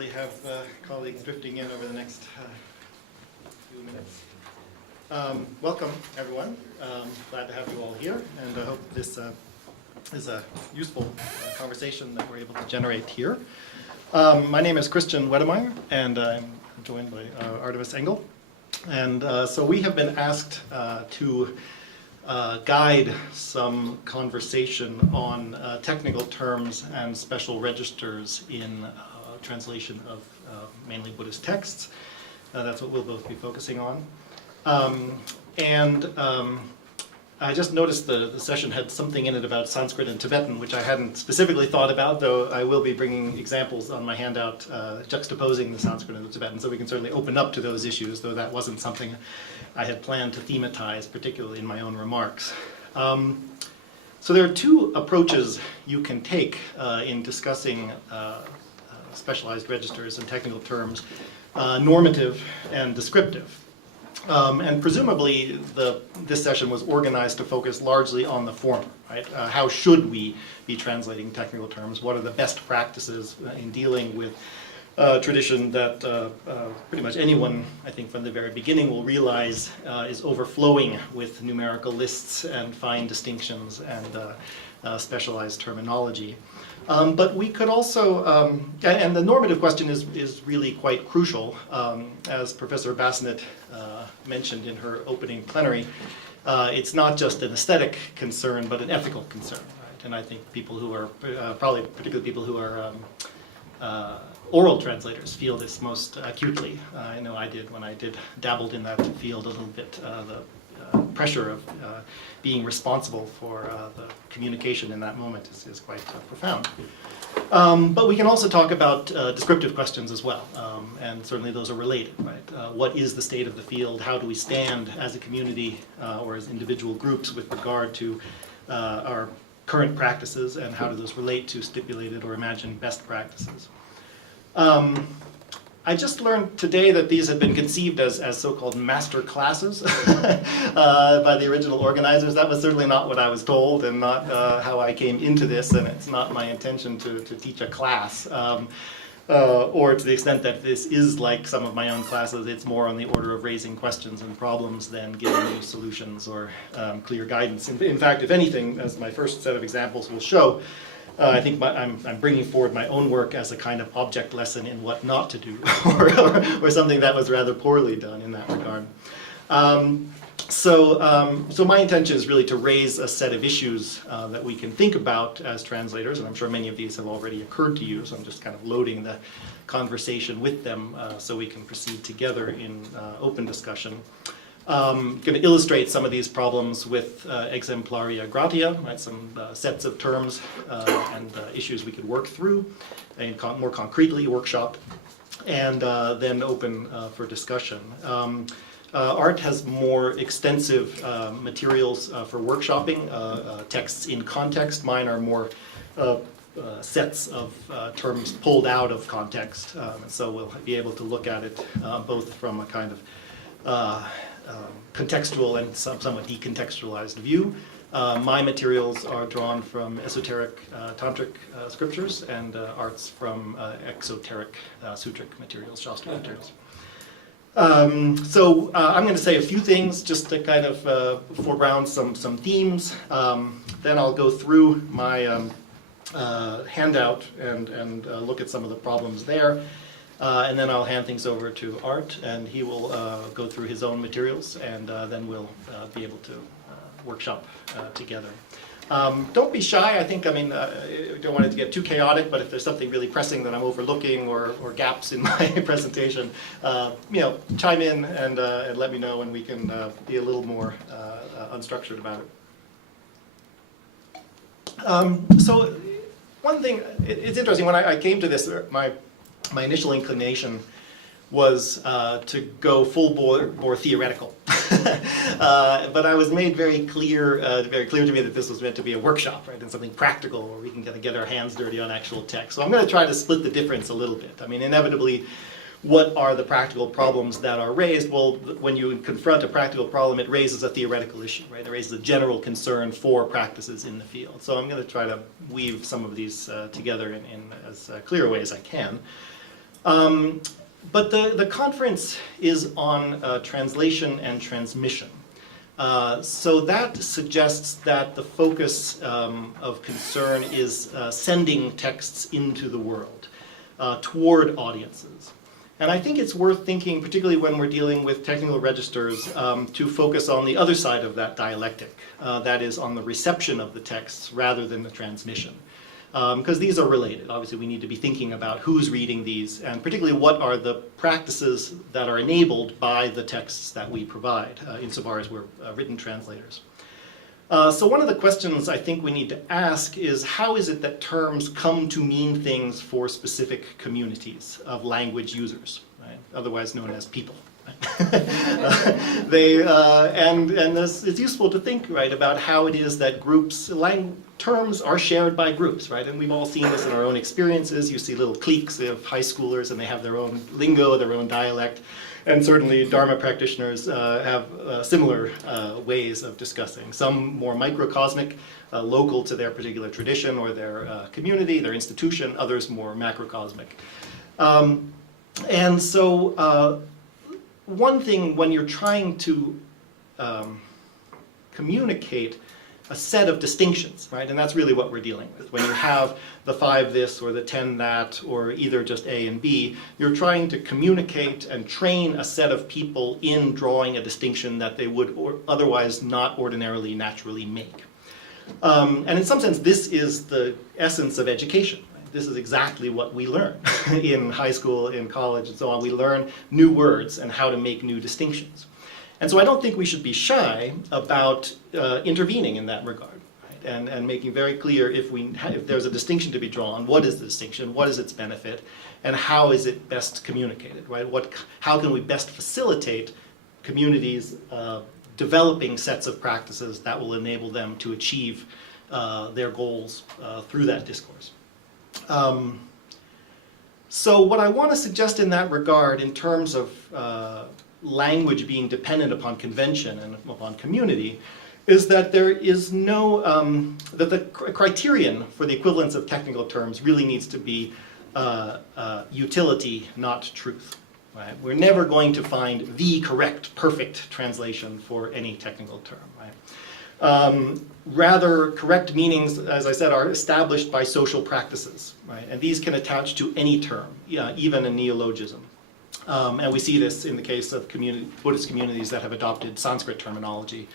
probably have colleagues drifting in over the next few minutes. Welcome, everyone. Glad to have you all here, and I hope this is a useful conversation that we're able to generate here. My name is Christian Wedemeyer, and I'm joined by Artemis Engle. And so we have been asked to guide some conversation on technical terms and special registers in translation of mainly Buddhist texts. That's what we'll both be focusing on. I just noticed the session had something in it about Sanskrit and Tibetan, which I hadn't specifically thought about, though I will be bringing examples on my handout juxtaposing the Sanskrit and the Tibetan, so we can certainly open up to those issues, though that wasn't something I had planned to thematize, particularly in my own remarks. So there are two approaches you can take in discussing specialized registers and technical terms, normative and descriptive. And presumably this session was organized to focus largely on the former, right? How should we be translating technical terms? What are the best practices in dealing with tradition that pretty much anyone, I think from the very beginning, will realize is overflowing with numerical lists and fine distinctions and specialized terminology. But we could also, and the normative question is really quite crucial, as Professor Bassnett mentioned in her opening plenary. It's not just an aesthetic concern, but an ethical concern, right? And I think people who are, probably particularly people who are oral translators feel this most acutely. I know I did when I dabbled in that field a little bit. The pressure of being responsible for the communication in that moment is quite profound. But we can also talk about descriptive questions as well, and certainly those are related, right? What is the state of the field? How do we stand as a community or as individual groups with regard to our current practices, and how do those relate to stipulated or imagined best practices? I just learned today that these had been conceived as so-called master classes by the original organizers. That was certainly not what I was told, and not how I came into this, and it's not my intention to teach a class. Or to the extent that this is like some of my own classes, it's more on the order of raising questions and problems than giving you solutions or clear guidance. In fact, if anything, as my first set of examples will show, I think I'm bringing forward my own work as a kind of object lesson in what not to do, or something that was rather poorly done in that regard. So my intention is really to raise a set of issues that we can think about as translators, and I'm sure many of these have already occurred to you, so I'm just kind of loading the conversation with them so we can proceed together in open discussion. Going to illustrate some of these problems with exemplaria gratia, right? Some sets of terms and issues we could work through, and more concretely workshop, and then open for discussion. Art has more extensive materials for workshopping, texts in context. Mine are more sets of terms pulled out of context, so we'll be able to look at it both from a kind of contextual and somewhat decontextualized view. My materials are drawn from esoteric tantric scriptures, and art's from exoteric sutric materials, Shastra materials. So I'm going to say a few things just to kind of foreground some themes. Then I'll go through my handout and look at some of the problems there. And then I'll hand things over to Art, and he will go through his own materials, and then we'll be able to workshop together. Don't be shy. I mean, I don't want it to get too chaotic, but if there's something really pressing that I'm overlooking or gaps in my presentation, chime in and let me know, and we can be a little more unstructured about it. So one thing, it's interesting, when I came to this, my initial inclination was to go full bore theoretical. But I was made very clear to me that this was meant to be a workshop, right, and something practical where we can kind of get our hands dirty on actual text. So I'm going to try to split the difference a little bit. I mean, inevitably, what are the practical problems that are raised? Well, when you confront a practical problem, it raises a theoretical issue, right? It raises a general concern for practices in the field. So I'm going to try to weave some of these together in as clear a way as I can. But the conference is on translation and transmission. So that suggests that the focus of concern is sending texts into the world toward audiences. And I think it's worth thinking, particularly when we're dealing with technical registers, to focus on the other side of that dialectic, that is on the reception of the texts rather than the transmission. Because these are related. Obviously, we need to be thinking about who's reading these, and particularly what are the practices that are enabled by the texts that we provide, insofar as we're written translators. So one of the questions I think we need to ask is, how is it that terms come to mean things for specific communities of language users, right? Otherwise known as people? It's useful to think, right, about how it is that groups, terms are shared by groups, right? And we've all seen this in our own experiences. You see little cliques of high schoolers, and they have their own lingo, their own dialect. And certainly Dharma practitioners have similar ways of discussing. Some more microcosmic, local to their particular tradition or their community, their institution. Others more macrocosmic. And so one thing when you're trying to communicate a set of distinctions, right? And that's really what we're dealing with. When you have the 5 this or the 10 that, or either just A and B, you're trying to communicate and train a set of people in drawing a distinction that they would otherwise not ordinarily naturally make. And in some sense, this is the essence of education. Right? This is exactly what we learn in high school, in college, and so on. We learn new words and how to make new distinctions. And so I don't think we should be shy about intervening in that regard, right? And making very clear if there's a distinction to be drawn, what is the distinction, what is its benefit, and how is it best communicated, right? How can we best facilitate communities developing sets of practices that will enable them to achieve their goals through that discourse. So what I want to suggest in that regard in terms of language being dependent upon convention and upon community is that there is no, that the criterion for the equivalence of technical terms really needs to be utility, not truth. Right? We're never going to find the correct, perfect translation for any technical term. Right? Rather, correct meanings, as I said, are established by social practices. Right? And these can attach to any term, even a neologism. And we see this in the case of Buddhist communities that have adopted Sanskrit terminology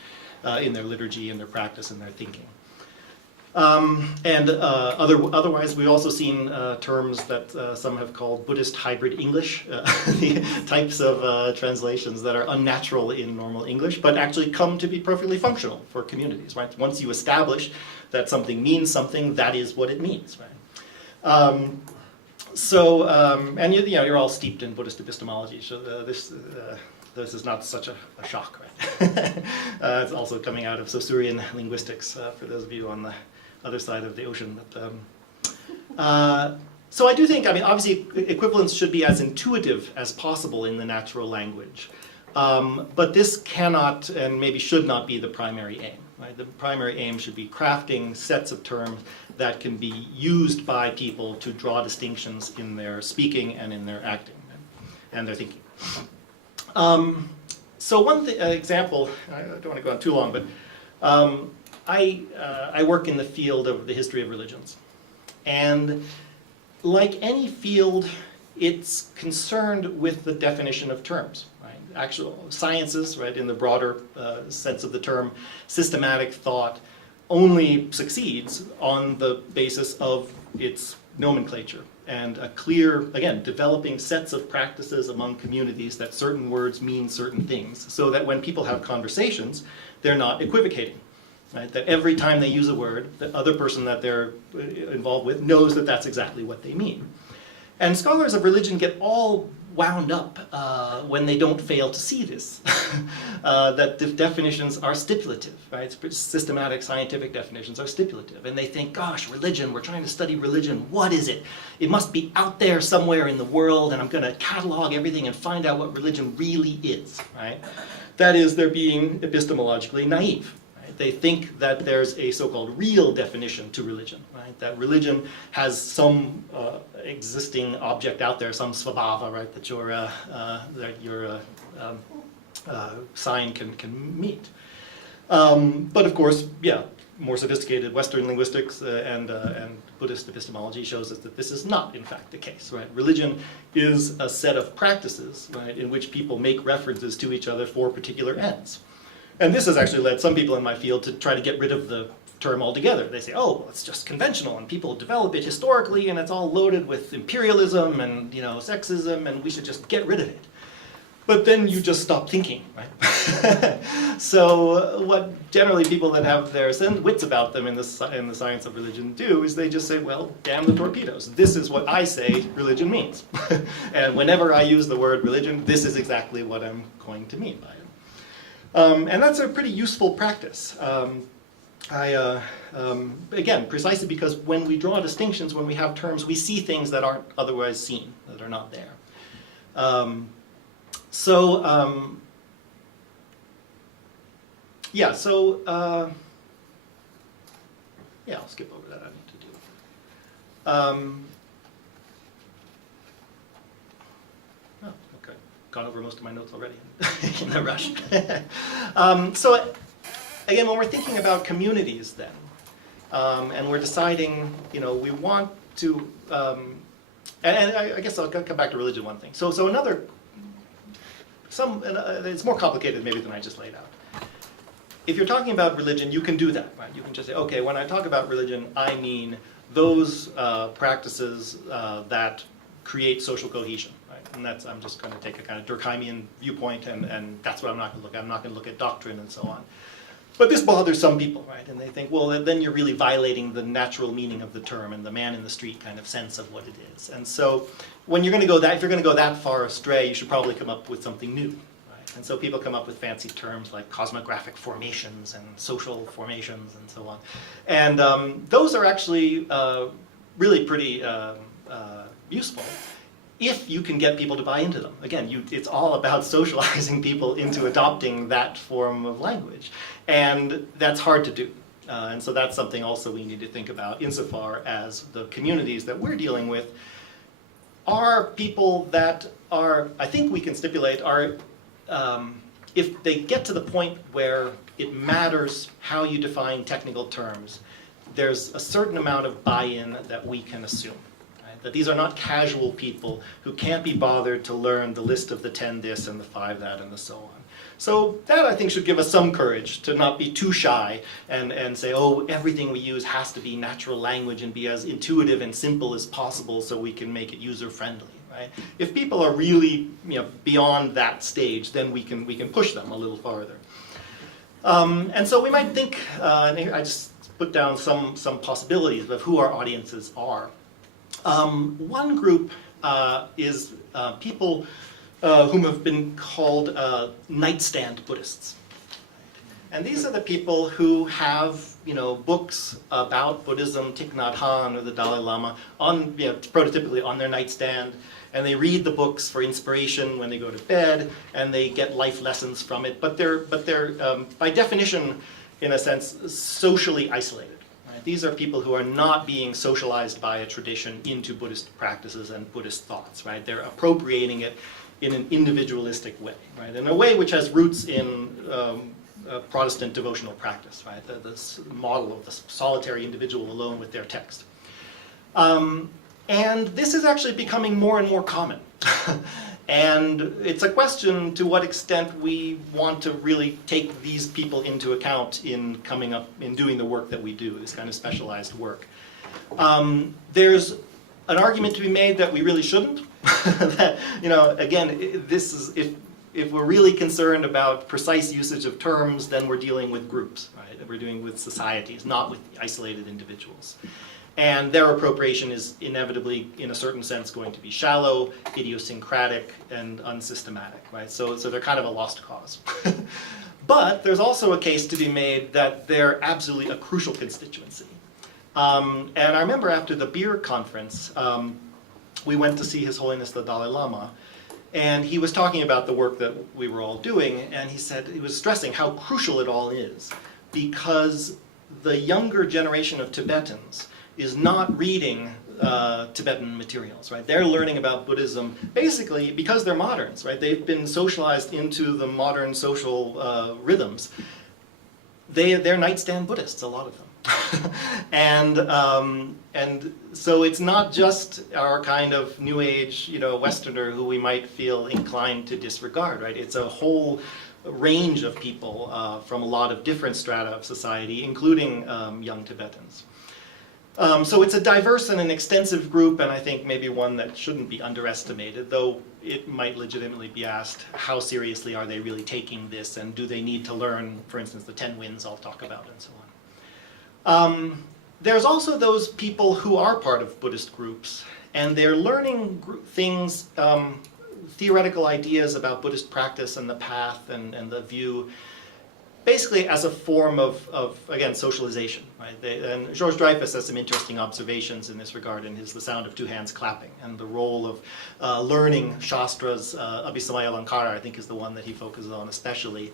in their liturgy, in their practice, in their thinking. Otherwise, we've also seen terms that some have called Buddhist hybrid English, the types of translations that are unnatural in normal English, but actually come to be perfectly functional for communities. Right? Once you establish that something means something, that is what it means. Right? And you're all steeped in Buddhist epistemology, so this is not such a shock, right? It's also coming out of Saussurean linguistics, for those of you on the other side of the ocean. So I do think, obviously equivalence should be as intuitive as possible in the natural language. But this cannot and maybe should not be the primary aim. Right? The primary aim should be crafting sets of terms that can be used by people to draw distinctions in their speaking and in their acting and their thinking. So one example, I don't want to go on too long, but I work in the field of the history of religions. And like any field, it's concerned with the definition of terms. Actual sciences, right, in the broader sense of the term, systematic thought only succeeds on the basis of its nomenclature and a clear, again, developing sets of practices among communities that certain words mean certain things, so that when people have conversations, they're not equivocating. Right? That every time they use a word, the other person that they're involved with knows that that's exactly what they mean. And scholars of religion get all wound up when they don't fail to see this, that the definitions are stipulative, right? Systematic scientific definitions are stipulative, and they think, gosh, religion, we're trying to study religion, what is it? It must be out there somewhere in the world, and I'm going to catalog everything and find out what religion really is, right? That is, they're being epistemologically naive. Right? They think that there's a so-called real definition to religion, right? That religion has some existing object out there, some svabhava, right? That your sign can meet. But of course, yeah, more sophisticated Western linguistics and Buddhist epistemology shows us that this is not, in fact, the case, right? Religion is a set of practices, right, in which people make references to each other for particular ends. And this has actually led some people in my field to try to get rid of the term altogether. They say, oh, well, it's just conventional, and people develop it historically, and it's all loaded with imperialism and, you know, sexism, and we should just get rid of it. But then you just stop thinking, right? So what generally people that have their wits about them in the science of religion do is they just say, well, damn the torpedoes. This is what I say religion means. And whenever I use the word religion, this is exactly what I'm going to mean by it. And that's a pretty useful practice. Again, precisely because when we draw distinctions, when we have terms, we see things that aren't otherwise seen, that are not there. Yeah, I'll skip over that. I need to do it. Oh, okay. Gone over most of my notes already in a rush. So again, when we're thinking about communities then, and we're deciding, you know, we want to, and I guess I'll come back to religion one thing. So another, it's more complicated maybe than I just laid out. If you're talking about religion, you can do that, right? You can just say, okay, when I talk about religion, I mean those practices that create social cohesion, right? And that's, I'm just going to take a kind of Durkheimian viewpoint, and that's what I'm not going to look at. I'm not going to look at doctrine and so on. But this bothers some people, right? And they think, well, then you're really violating the natural meaning of the term and the man in the street kind of sense of what it is. And so when you're going to go that, if you're going to go that far astray, you should probably come up with something new, right? And so people come up with fancy terms like cosmographic formations and social formations and so on. And those are actually really pretty useful if you can get people to buy into them. Again, it's all about socializing people into adopting that form of language. And that's hard to do. And so that's something also we need to think about insofar as the communities that we're dealing with are people that are, I think we can stipulate, are, if they get to the point where it matters how you define technical terms, there's a certain amount of buy-in that we can assume. That these are not casual people who can't be bothered to learn the list of the 10 this and the 5 that and the so on. So that, I think, should give us some courage to not be too shy and say, oh, everything we use has to be natural language and be as intuitive and simple as possible so we can make it user-friendly, right? If people are really, you know, beyond that stage, then we can push them a little farther. And so we might think, I just put down some possibilities of who our audiences are. One group is people whom have been called nightstand Buddhists. And these are the people who have, you know, books about Buddhism, Thich Nhat Hanh or the Dalai Lama, on, you know, prototypically on their nightstand, and they read the books for inspiration when they go to bed, and they get life lessons from it. But they're by definition, in a sense, socially isolated. These are people who are not being socialized by a tradition into Buddhist practices and Buddhist thoughts, right? They're appropriating it in an individualistic way, right? In a way which has roots in Protestant devotional practice, right? This model of the solitary individual alone with their text. And this is actually becoming more and more common. And it's a question to what extent we want to really take these people into account in coming up, in doing the work that we do, this kind of specialized work. There's an argument to be made that we really shouldn't. That, you know, again, this is, if we're really concerned about precise usage of terms, then we're dealing with groups, right? We're dealing with societies, not with isolated individuals. And their appropriation is inevitably, in a certain sense, going to be shallow, idiosyncratic, and unsystematic, right? So they're kind of a lost cause. But there's also a case to be made that they're absolutely a crucial constituency. And I remember after the beer conference, we went to see His Holiness the Dalai Lama, and he was talking about the work that we were all doing, and he said, he was stressing how crucial it all is. because the younger generation of Tibetans is not reading Tibetan materials, right? They're learning about Buddhism basically because they're moderns, right? They've been socialized into the modern social rhythms. They're nightstand Buddhists, a lot of them. and so it's not just our kind of New Age, Westerner who we might feel inclined to disregard, right? It's a whole range of people from a lot of different strata of society, including young Tibetans. So it's a diverse and an extensive group, and I think maybe one that shouldn't be underestimated, though it might legitimately be asked, how seriously are they really taking this, and do they need to learn, for instance, the 10 winds I'll talk about, and so on. There's also those people who are part of Buddhist groups, and they're learning things, theoretical ideas about Buddhist practice and the path and the view, basically as a form of again, socialization. Right? And Georges Dreyfus has some interesting observations in this regard in his The Sound of Two Hands Clapping, and the role of learning Shastras. Abhisamayalankara, I think, is the one that he focuses on especially.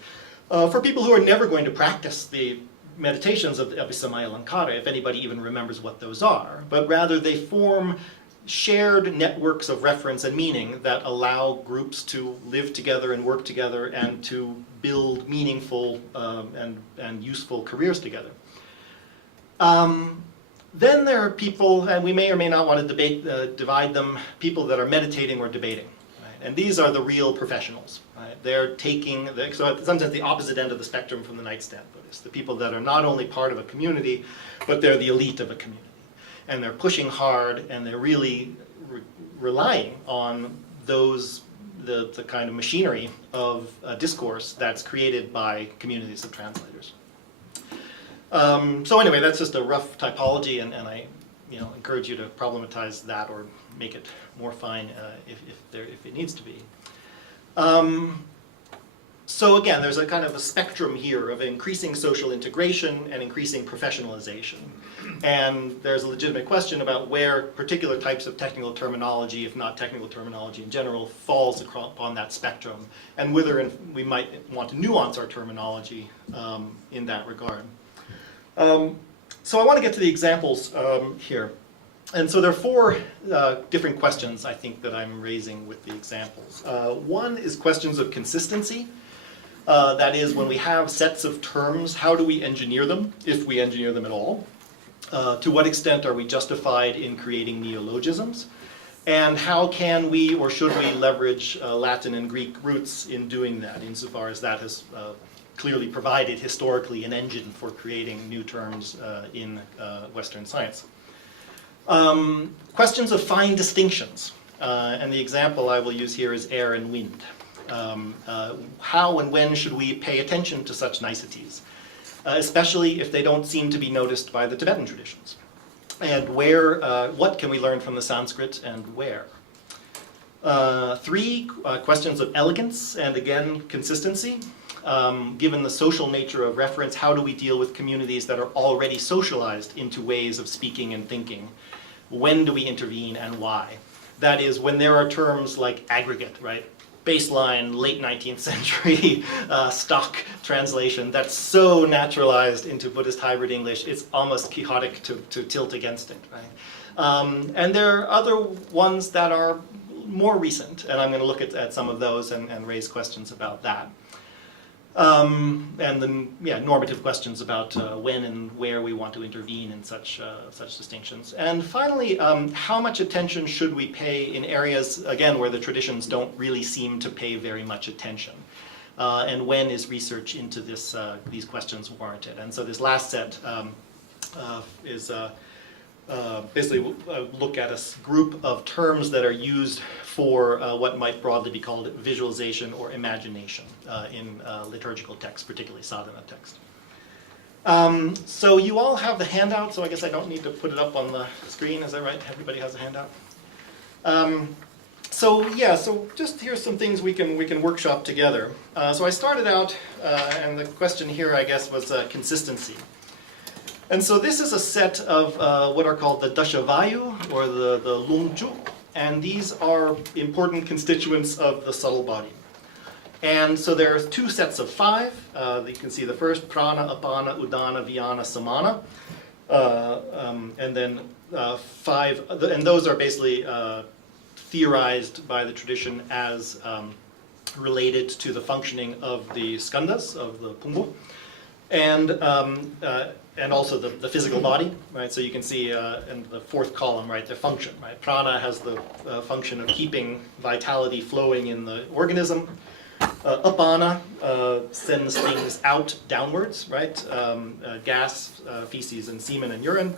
For people who are never going to practice the meditations of the Abhisamayalankara, if anybody even remembers what those are, but rather they form shared networks of reference and meaning that allow groups to live together and work together and to build meaningful and useful careers together. Then there are people, and we may or may not want to divide them, people that are meditating or debating. Right? And these are the real professionals. Right? They're taking, so sometimes the opposite end of the spectrum from the nightstand Buddhists, the people that are not only part of a community, but they're the elite of a community. And they're pushing hard, and they're really relying on the kind of machinery of discourse that's created by communities of translators. So anyway, that's just a rough typology, and I encourage you to problematize that or make it more fine if it needs to be. So again, there's a kind of a spectrum here of increasing social integration and increasing professionalization. And there's a legitimate question about where particular types of technical terminology, if not technical terminology in general, falls upon that spectrum, and whether we might want to nuance our terminology in that regard. So I want to get to the examples here. And so there are four different questions, I think, that I'm raising with the examples. One is questions of consistency. That is, when we have sets of terms, how do we engineer them, if we engineer them at all? To what extent are we justified in creating neologisms? And how can we or should we leverage Latin and Greek roots in doing that, insofar as that has clearly provided historically an engine for creating new terms in Western science? Questions of fine distinctions. And the example I will use here is air and wind. How and when should we pay attention to such niceties, especially if they don't seem to be noticed by the Tibetan traditions? And what can we learn from the Sanskrit and where? Three, questions of elegance and, again, consistency. Given the social nature of reference, how do we deal with communities that are already socialized into ways of speaking and thinking? When do we intervene and why? That is, when there are terms like aggregate, right? Baseline, late 19th century stock translation that's so naturalized into Buddhist hybrid English, it's almost quixotic to tilt against it, right? And there are other ones that are more recent, and I'm going to look at some of those and raise questions about that. And then, normative questions about when and where we want to intervene in such distinctions. And finally, how much attention should we pay in areas, again, where the traditions don't really seem to pay very much attention? And when is research into these questions warranted? And so this last set is basically look at a group of terms that are used for what might broadly be called visualization or imagination in liturgical text, particularly sadhana text. So you all have the handout, so I guess I don't need to put it up on the screen, is that right? Everybody has a handout? So just here's some things we can workshop together. So I started out, and the question here, I guess, was consistency. And so this is a set of what are called the Dashavayu, or the Lungju, and these are important constituents of the subtle body. And so there's 2 sets of 5. You can see the first, prana, apana, udana, vyana, samana. And then 5, and those are basically theorized by the tradition as related to the functioning of the skandhas, of the pumbu, and also the physical body, right? So you can see in the 4th column, right, the function, right? Prana has the function of keeping vitality flowing in the organism. Apana sends things out downwards, right? Gas, feces, and semen and urine.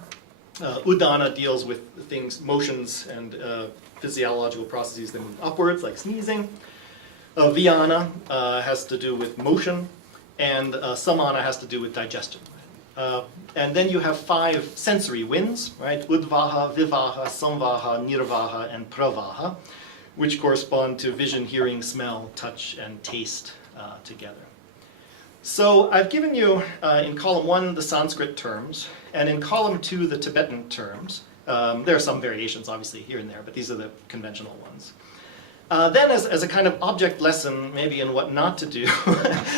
Udana deals with things, motions, and physiological processes that move upwards, like sneezing. Vyana has to do with motion, and samana has to do with digestion. And then you have 5 sensory winds, right? Udvaha, vivaha, samvaha, nirvaha, and pravaha, which correspond to vision, hearing, smell, touch, and taste together. So I've given you in column 1 the Sanskrit terms, and in column 2 the Tibetan terms. There are some variations, obviously, here and there, but these are the conventional ones. Then as a kind of object lesson, maybe in what not to do,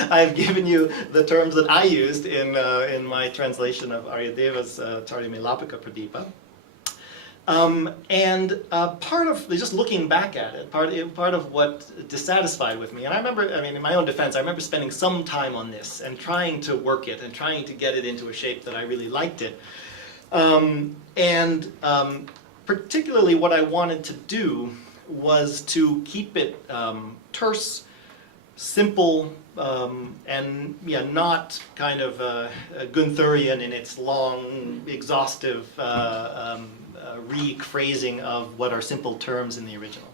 I've given you the terms that I used in my translation of Āryadeva's Caryāmelāpakapradīpa. And part of, just looking back at it, part of what dissatisfied with me, and I remember, I mean, in my own defense, I remember spending some time on this and trying to work it and trying to get it into a shape that I really liked it. Particularly what I wanted to do was to keep it terse, simple, and not kind of Gunthurian in its long, exhaustive rephrasing of what are simple terms in the original.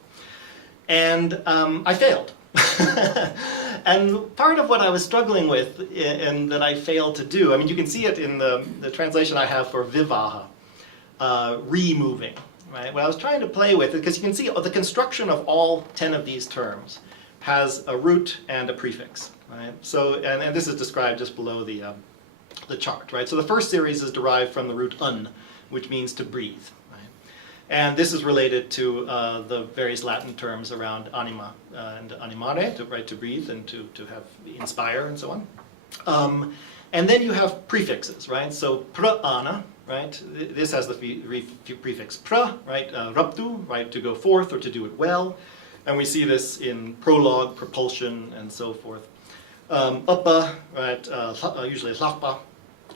And I failed. And part of what I was struggling with, and that I failed to do, I mean, you can see it in the translation I have for vivaha, removing. Right? What I was trying to play with, because you can see the construction of all 10 of these terms has a root and a prefix. Right? So, and this is described just below the chart. Right? So the first series is derived from the root un, which means to breathe. Right? And this is related to the various Latin terms around anima and animare, to breathe and to have inspire and so on. And then you have prefixes, right? So prana, right? This has the prefix pra, right? Raptu, right? To go forth or to do it well. And we see this in prologue, propulsion, and so forth. Uppa, right? Usually hlapa,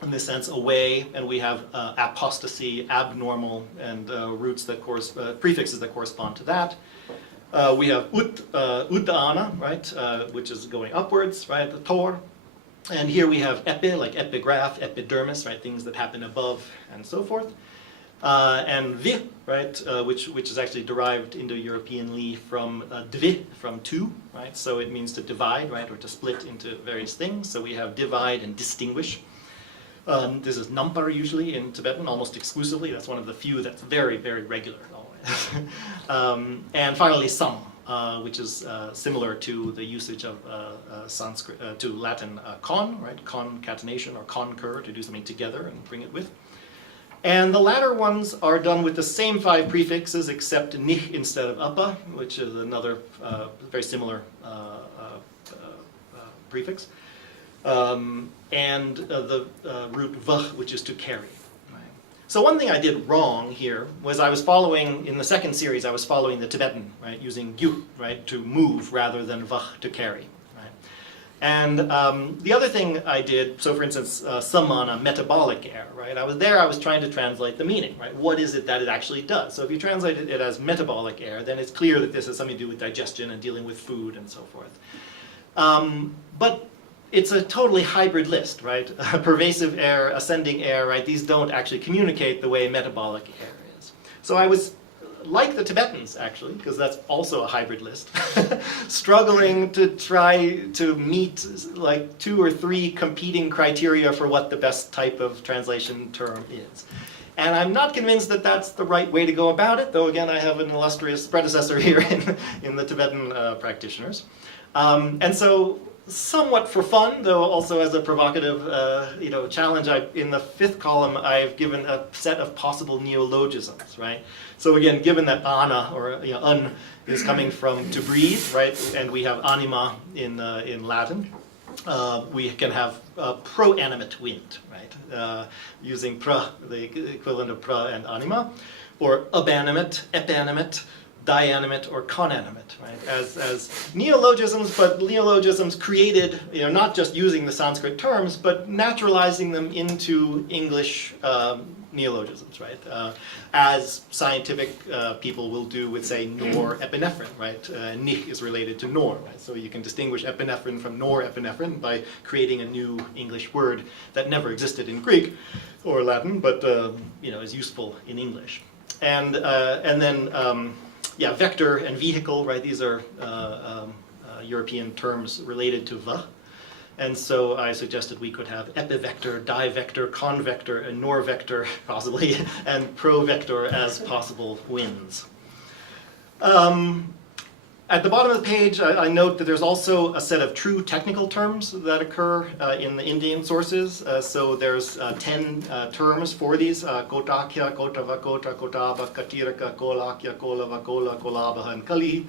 in this sense, away. And we have apostasy, abnormal, and roots that prefixes that correspond to that. We have uddana, right? Which is going upwards, right? The tor. And here we have epi, like epigraph, epidermis, right, things that happen above, and so forth. And vi, right, which is actually derived Indo-Europeanly from dvi, from two, right? So it means to divide, right, or to split into various things. So we have divide and distinguish. This is nampar usually in Tibetan, almost exclusively. That's one of the few that's very, very regular always. And finally, sam. Which is similar to the usage of Sanskrit, to Latin con, right? Concatenation or concur, to do something together and bring it with. And the latter ones are done with the same 5 prefixes except nih instead of appa, which is another very similar prefix. And the root vah, which is to carry. So one thing I did wrong here was I was following, in the second series, I was following the Tibetan, right, using gyu, right, to move rather than vah, to carry, right. And the other thing I did, so for instance, samana, metabolic air, right, I was trying to translate the meaning, right, what is it that it actually does? So if you translate it as metabolic air, then it's clear that this has something to do with digestion and dealing with food and so forth. But it's a totally hybrid list, right? Pervasive air, ascending air, right? These don't actually communicate the way metabolic air is. So I was, like the Tibetans actually, because that's also a hybrid list, struggling to try to meet like 2 or 3 competing criteria for what the best type of translation term is. And I'm not convinced that that's the right way to go about it, though again I have an illustrious predecessor here in the Tibetan practitioners. And so somewhat for fun, though also as a provocative challenge, in the fifth column I've given a set of possible neologisms, right? So again, given that ana, or un, is coming from to breathe, right, and we have anima in Latin, we can have proanimate wind, right, using pra, the equivalent of pra and anima, or abanimate, epanimate, dianimate, or conanimate, right, as neologisms, but neologisms created, not just using the Sanskrit terms, but naturalizing them into English neologisms, right, as scientific people will do with, say, norepinephrine, right, nih is related to nor, right, so you can distinguish epinephrine from norepinephrine by creating a new English word that never existed in Greek or Latin, but, is useful in English. And then, vector and vehicle, right? These are European terms related to va. And so I suggested we could have epivector, divector, convector, and norvector, possibly, and provector as possible winds. At the bottom of the page, I note that there's also a set of true technical terms that occur in the Indian sources. So there's 10 terms for these: kotakya, kotavakota, kotava, katiraka, kolakya, kolava, kola, kolabaha, and kali,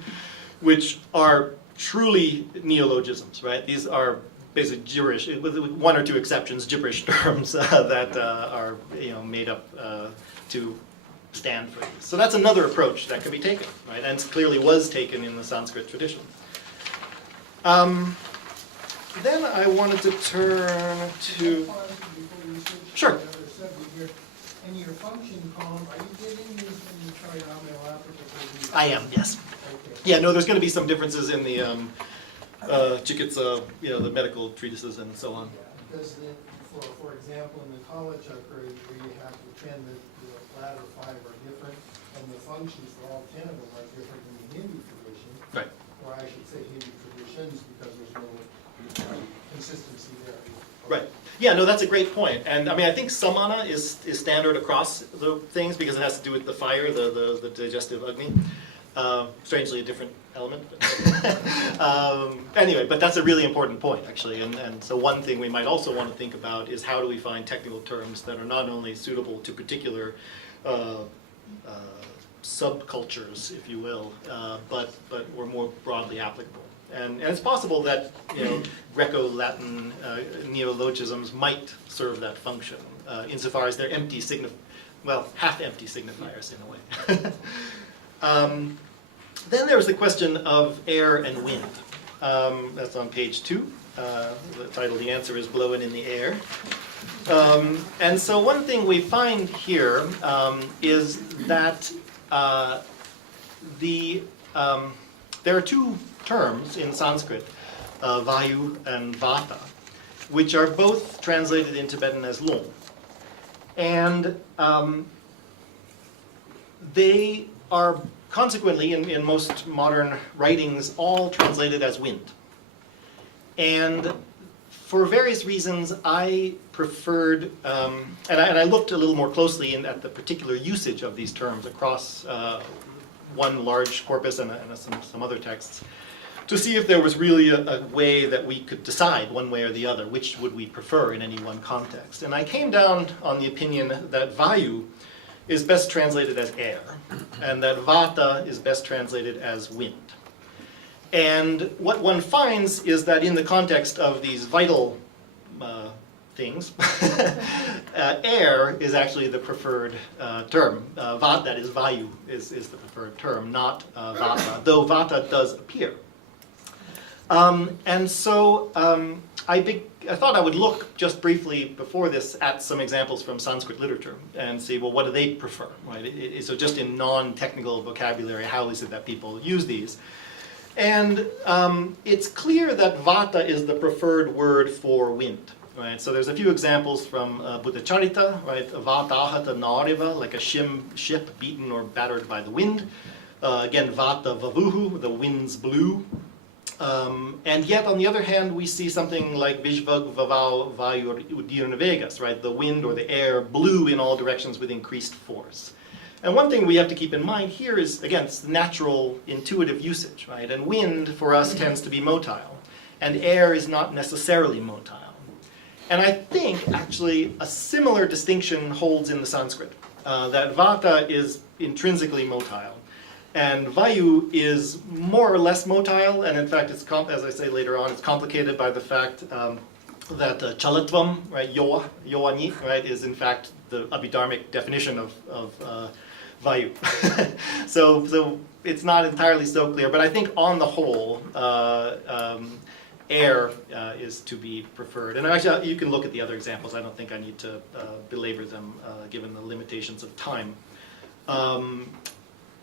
which are truly neologisms, right? These are basically gibberish, with one or two exceptions, gibberish terms that are made up to stand for these. So that's another approach that could be taken, right? And clearly was taken in the Sanskrit tradition. Then I wanted to turn to... Sure. In your function column, are you getting these from the Caryāmelāpakapradīpa? I am, yes. Okay. Yeah, no, there's going to be some differences in the chikitsa, the medical treatises and so on. Yeah, because for example, in the Untitled Chapter, where you have to pretend that the latter five are different, and the functions for all 10 of them are different in the Hindu tradition. Right. Or I should say Hindu traditions, because there's no consistency there. Right. Yeah, no, that's a great point. And I mean, I think samana is standard across the things because it has to do with the fire, the digestive agni. Strangely a different element. Anyway, but that's a really important point, actually. And so one thing we might also want to think about is how do we find technical terms that are not only suitable to particular subcultures, if you will, but were more broadly applicable. And it's possible that Greco-Latin neologisms might serve that function, insofar as they're half-empty signifiers in a way. Then there's the question of air and wind. That's on page 2. The title, The Answer is Blowin' in the Air. And so one thing we find here is that there are two terms in Sanskrit, vayu and vata, which are both translated in Tibetan as long. And they are consequently, in most modern writings, all translated as wind. And for various reasons, I preferred, and I looked a little more closely at the particular usage of these terms across one large corpus and some other texts, to see if there was really a way that we could decide one way or the other, which would we prefer in any one context. And I came down on the opinion that vayu is best translated as air, and that vata is best translated as wind. And what one finds is that in the context of these vital things, air is actually the preferred term. That is, vayu is the preferred term, not vata, though vata does appear. And so I thought I would look just briefly before this at some examples from Sanskrit literature and see, well, what do they prefer? Right? So just in non-technical vocabulary, how is it that people use these? And it's clear that vata is the preferred word for wind. Right? So there's a few examples from Buddhacharita, right? Vatahata Nāgārjuna, like a ship beaten or battered by the wind. Again, vata vavuhu, the winds blew. And yet, on the other hand, we see something like Vishvag Vavau Vayu Udirnavegas, right? The wind or the air blew in all directions with increased force. And one thing we have to keep in mind here is, again, it's natural, intuitive usage, right? And wind, for us, tends to be motile. and air is not necessarily motile. And I think, actually, a similar distinction holds in the Sanskrit, that vata is intrinsically motile, and vayu is more or less motile, and in fact, it's as I say later on, it's complicated by the fact that chalatvam, right, yoani, right, is in fact the abhidharmic definition of vayu. so it's not entirely so clear, but I think on the whole, air is to be preferred. And actually, you can look at the other examples. I don't think I need to belabor them, given the limitations of time.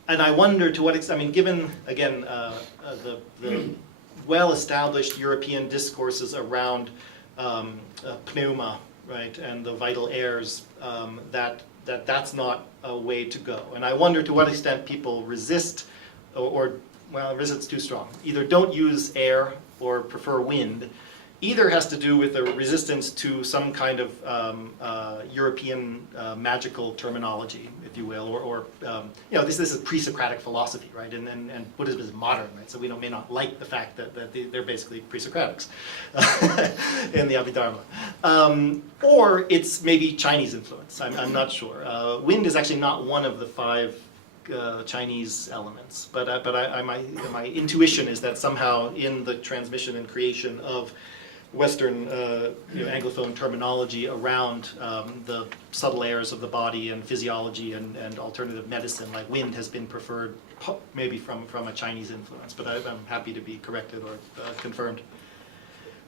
And I wonder to what extent, I mean, given, again, the well-established European discourses around pneuma, right, and the vital airs, that's not a way to go. And I wonder to what extent people resist, or well, resist's too strong. Either don't use air or prefer wind. Either has to do with a resistance to some kind of European magical terminology, if you will, or you know, this is pre-Socratic philosophy, right? And Buddhism is modern, right? So we may not like the fact that they're basically pre-Socratics in the Abhidharma. Or it's maybe Chinese influence. I'm not sure. Wind is actually not one of the 5 Chinese elements, but my intuition is that somehow in the transmission and creation of Western Anglophone terminology around the subtle airs of the body and physiology and alternative medicine, like wind has been preferred maybe from a Chinese influence, but I'm happy to be corrected or confirmed.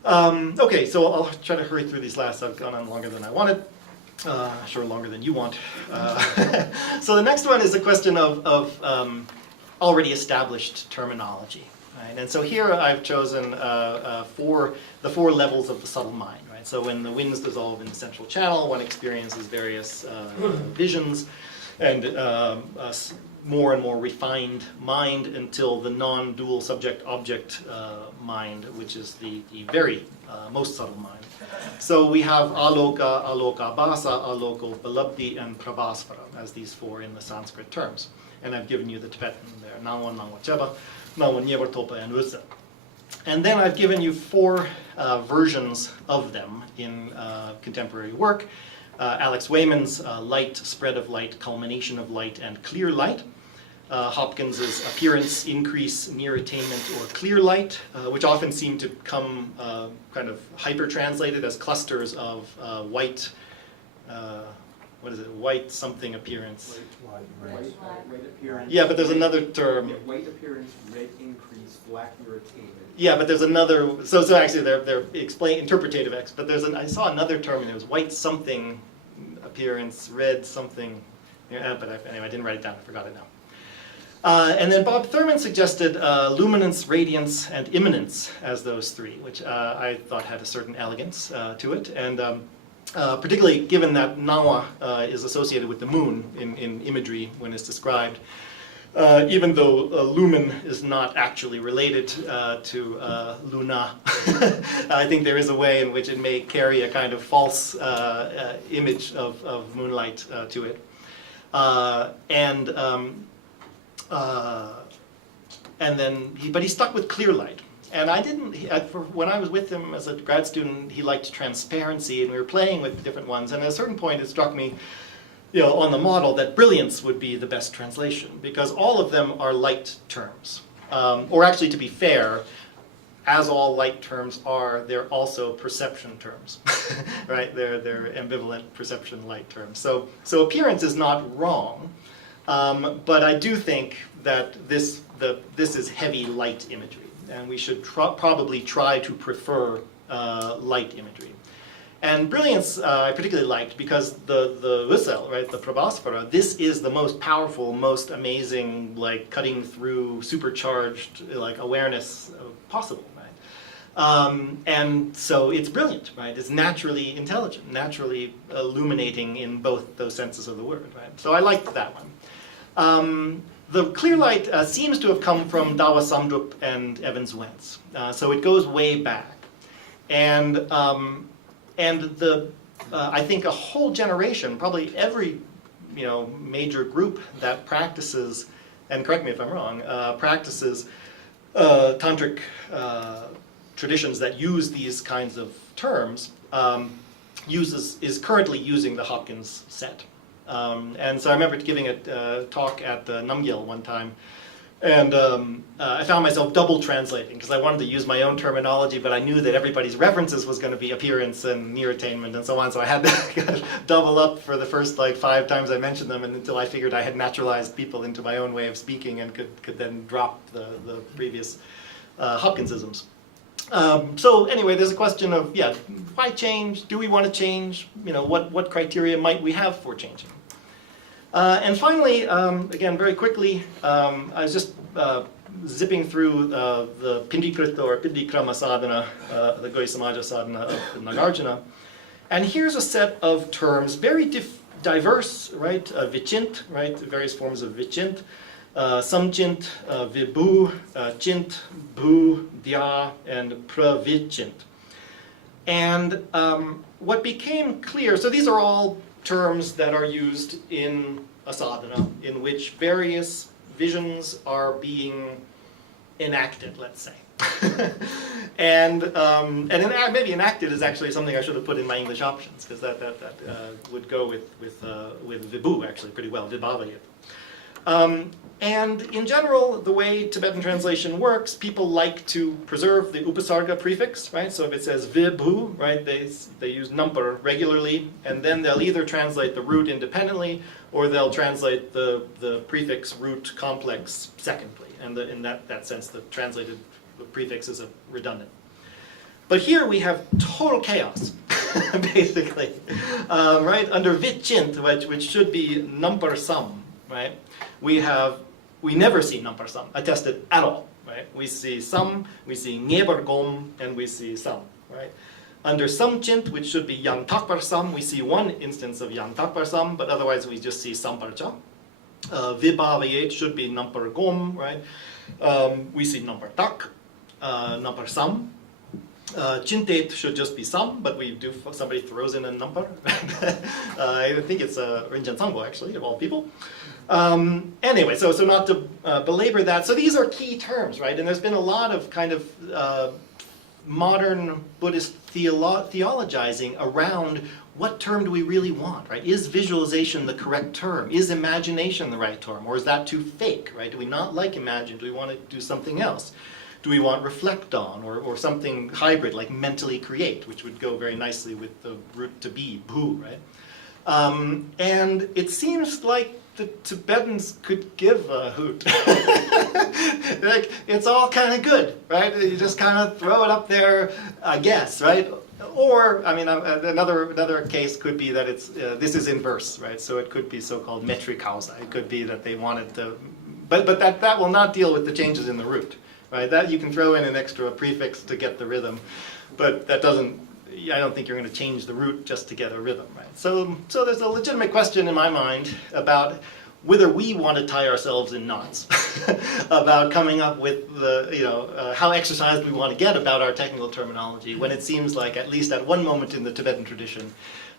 Okay, so I'll try to hurry through these last. I've gone on longer than I wanted. Sure, longer than you want. So the next one is a question of already established terminology. Right? And so here I've chosen the 4 levels of the subtle mind. Right? So when the winds dissolve in the central channel, one experiences various visions and more and more refined mind until the non-dual subject-object mind, which is the very most subtle mind. So we have aloka, alokabhasa, alokopalabdhi, and prabhasvara as these 4 in the Sanskrit terms. And I've given you the Tibetan there, nāwan, nāwacheba, nāwan, nyevartopa, and usa. And then I've given you 4 versions of them in contemporary work. Alex Wayman's light, spread of light, culmination of light, and clear light. Hopkins's appearance, increase, near attainment, or clear light, which often seem to come kind of hyper-translated as clusters of white, what is it, white something appearance. White appearance. Yeah, but there's another term. Yeah, white appearance, red increase, black near attainment. Yeah, but there's another, so actually they're interpretative X, but I saw another term and it was white something appearance, red something, but anyway, I didn't write it down, I forgot it now. And then Bob Thurman suggested luminance, radiance, and immanence as those 3, which I thought had a certain elegance to it. And particularly given that Nawa is associated with the moon in imagery when it's described, even though lumen is not actually related to Luna, I think there is a way in which it may carry a kind of false image of moonlight to it. But he stuck with clear light. And I didn't, when I was with him as a grad student, he liked transparency, and we were playing with different ones. And at a certain point, it struck me, on the model that brilliance would be the best translation, because all of them are light terms. Or actually, to be fair, as all light terms are, they're also perception terms, right? They're ambivalent perception light terms. So appearance is not wrong. But I do think that this is heavy light imagery, and we should probably try to prefer light imagery. And brilliance I particularly liked because the Vissel, right, the Prabhasvara, this is the most powerful, most amazing, like cutting through, supercharged like awareness possible, right? And so it's brilliant, right? It's naturally intelligent, naturally illuminating in both those senses of the word, right? So I liked that one. The clear light seems to have come from Dawa Samdrup and Evans Wentz, so it goes way back, and I think a whole generation, probably every major group that practices, and correct me if I'm wrong, practices tantric traditions that use these kinds of terms is currently using the Hopkins set. And so I remember giving a talk at Namgyal one time, and I found myself double translating because I wanted to use my own terminology, but I knew that everybody's references was going to be appearance and near attainment and so on, so I had to kind of double up for the first like 5 times I mentioned them, and until I figured I had naturalized people into my own way of speaking and could then drop the previous Hopkinsisms. So anyway, there's a question of, yeah, why change? Do we want to change? You know, what criteria might we have for changing? And finally, again, very quickly, I was just zipping through the Pindikrita or Pindikrama sadhana, the Guhyasamāja sadhana of the Nāgārjuna. And here's a set of terms, very diverse, right? Vichint, right? Various forms of vichint. Samchint, Vibhu, Chint, Bhu, Dhya, and Pravichint. And what became clear, so these are all terms that are used in a sadhana, in which various visions are being enacted, let's say. And maybe enacted is actually something I should have put in my English options, because that would go with Vibhu actually pretty well, Vibhavayat. And in general, the way Tibetan translation works, people like to preserve the upasarga prefix, right? So if it says vibhu, right, they use number regularly, and then they'll either translate the root independently, or they'll translate the prefix root complex secondly. And in that sense, the translated prefix is redundant. But here we have total chaos, basically, right? Under vichint, which should be number sum, right? We never see number sum attested at all, right? We see sum, we see ngebar gom, and we see sum, right? Under samchint, which should be yantakpar sum, we see one instance of yantakpar sum, but otherwise we just see samparcha. Vibhavayet should be number gom, right? We see number tak, number sum. Chintet should just be sum, but somebody throws in a number. I think it's Rinchen Sangbo, actually, of all people. Anyway, so not to belabor that. So these are key terms, right? And there's been a lot of kind of modern Buddhist theologizing around what term do we really want, right? Is visualization the correct term? Is imagination the right term? Or is that too fake, right? Do we not like imagine? Do we want to do something else? Do we want reflect on, or something hybrid like mentally create, which would go very nicely with the root to be, bhu, right? And it seems like the Tibetans could give a hoot. Like, it's all kind of good, right? You just kind of throw it up there, I guess, right? Or, I mean, another case could be that it's this is inverse, right? So it could be so-called metric causa. It could be that they wanted to, but that will not deal with the changes in the root, right? That you can throw in an extra prefix to get the rhythm, but that doesn't. I don't think you're going to change the root just to get a rhythm, right? So there's a legitimate question in my mind about whether we want to tie ourselves in knots, about coming up with the, how exercised we want to get about our technical terminology, when it seems like, at least at one moment in the Tibetan tradition,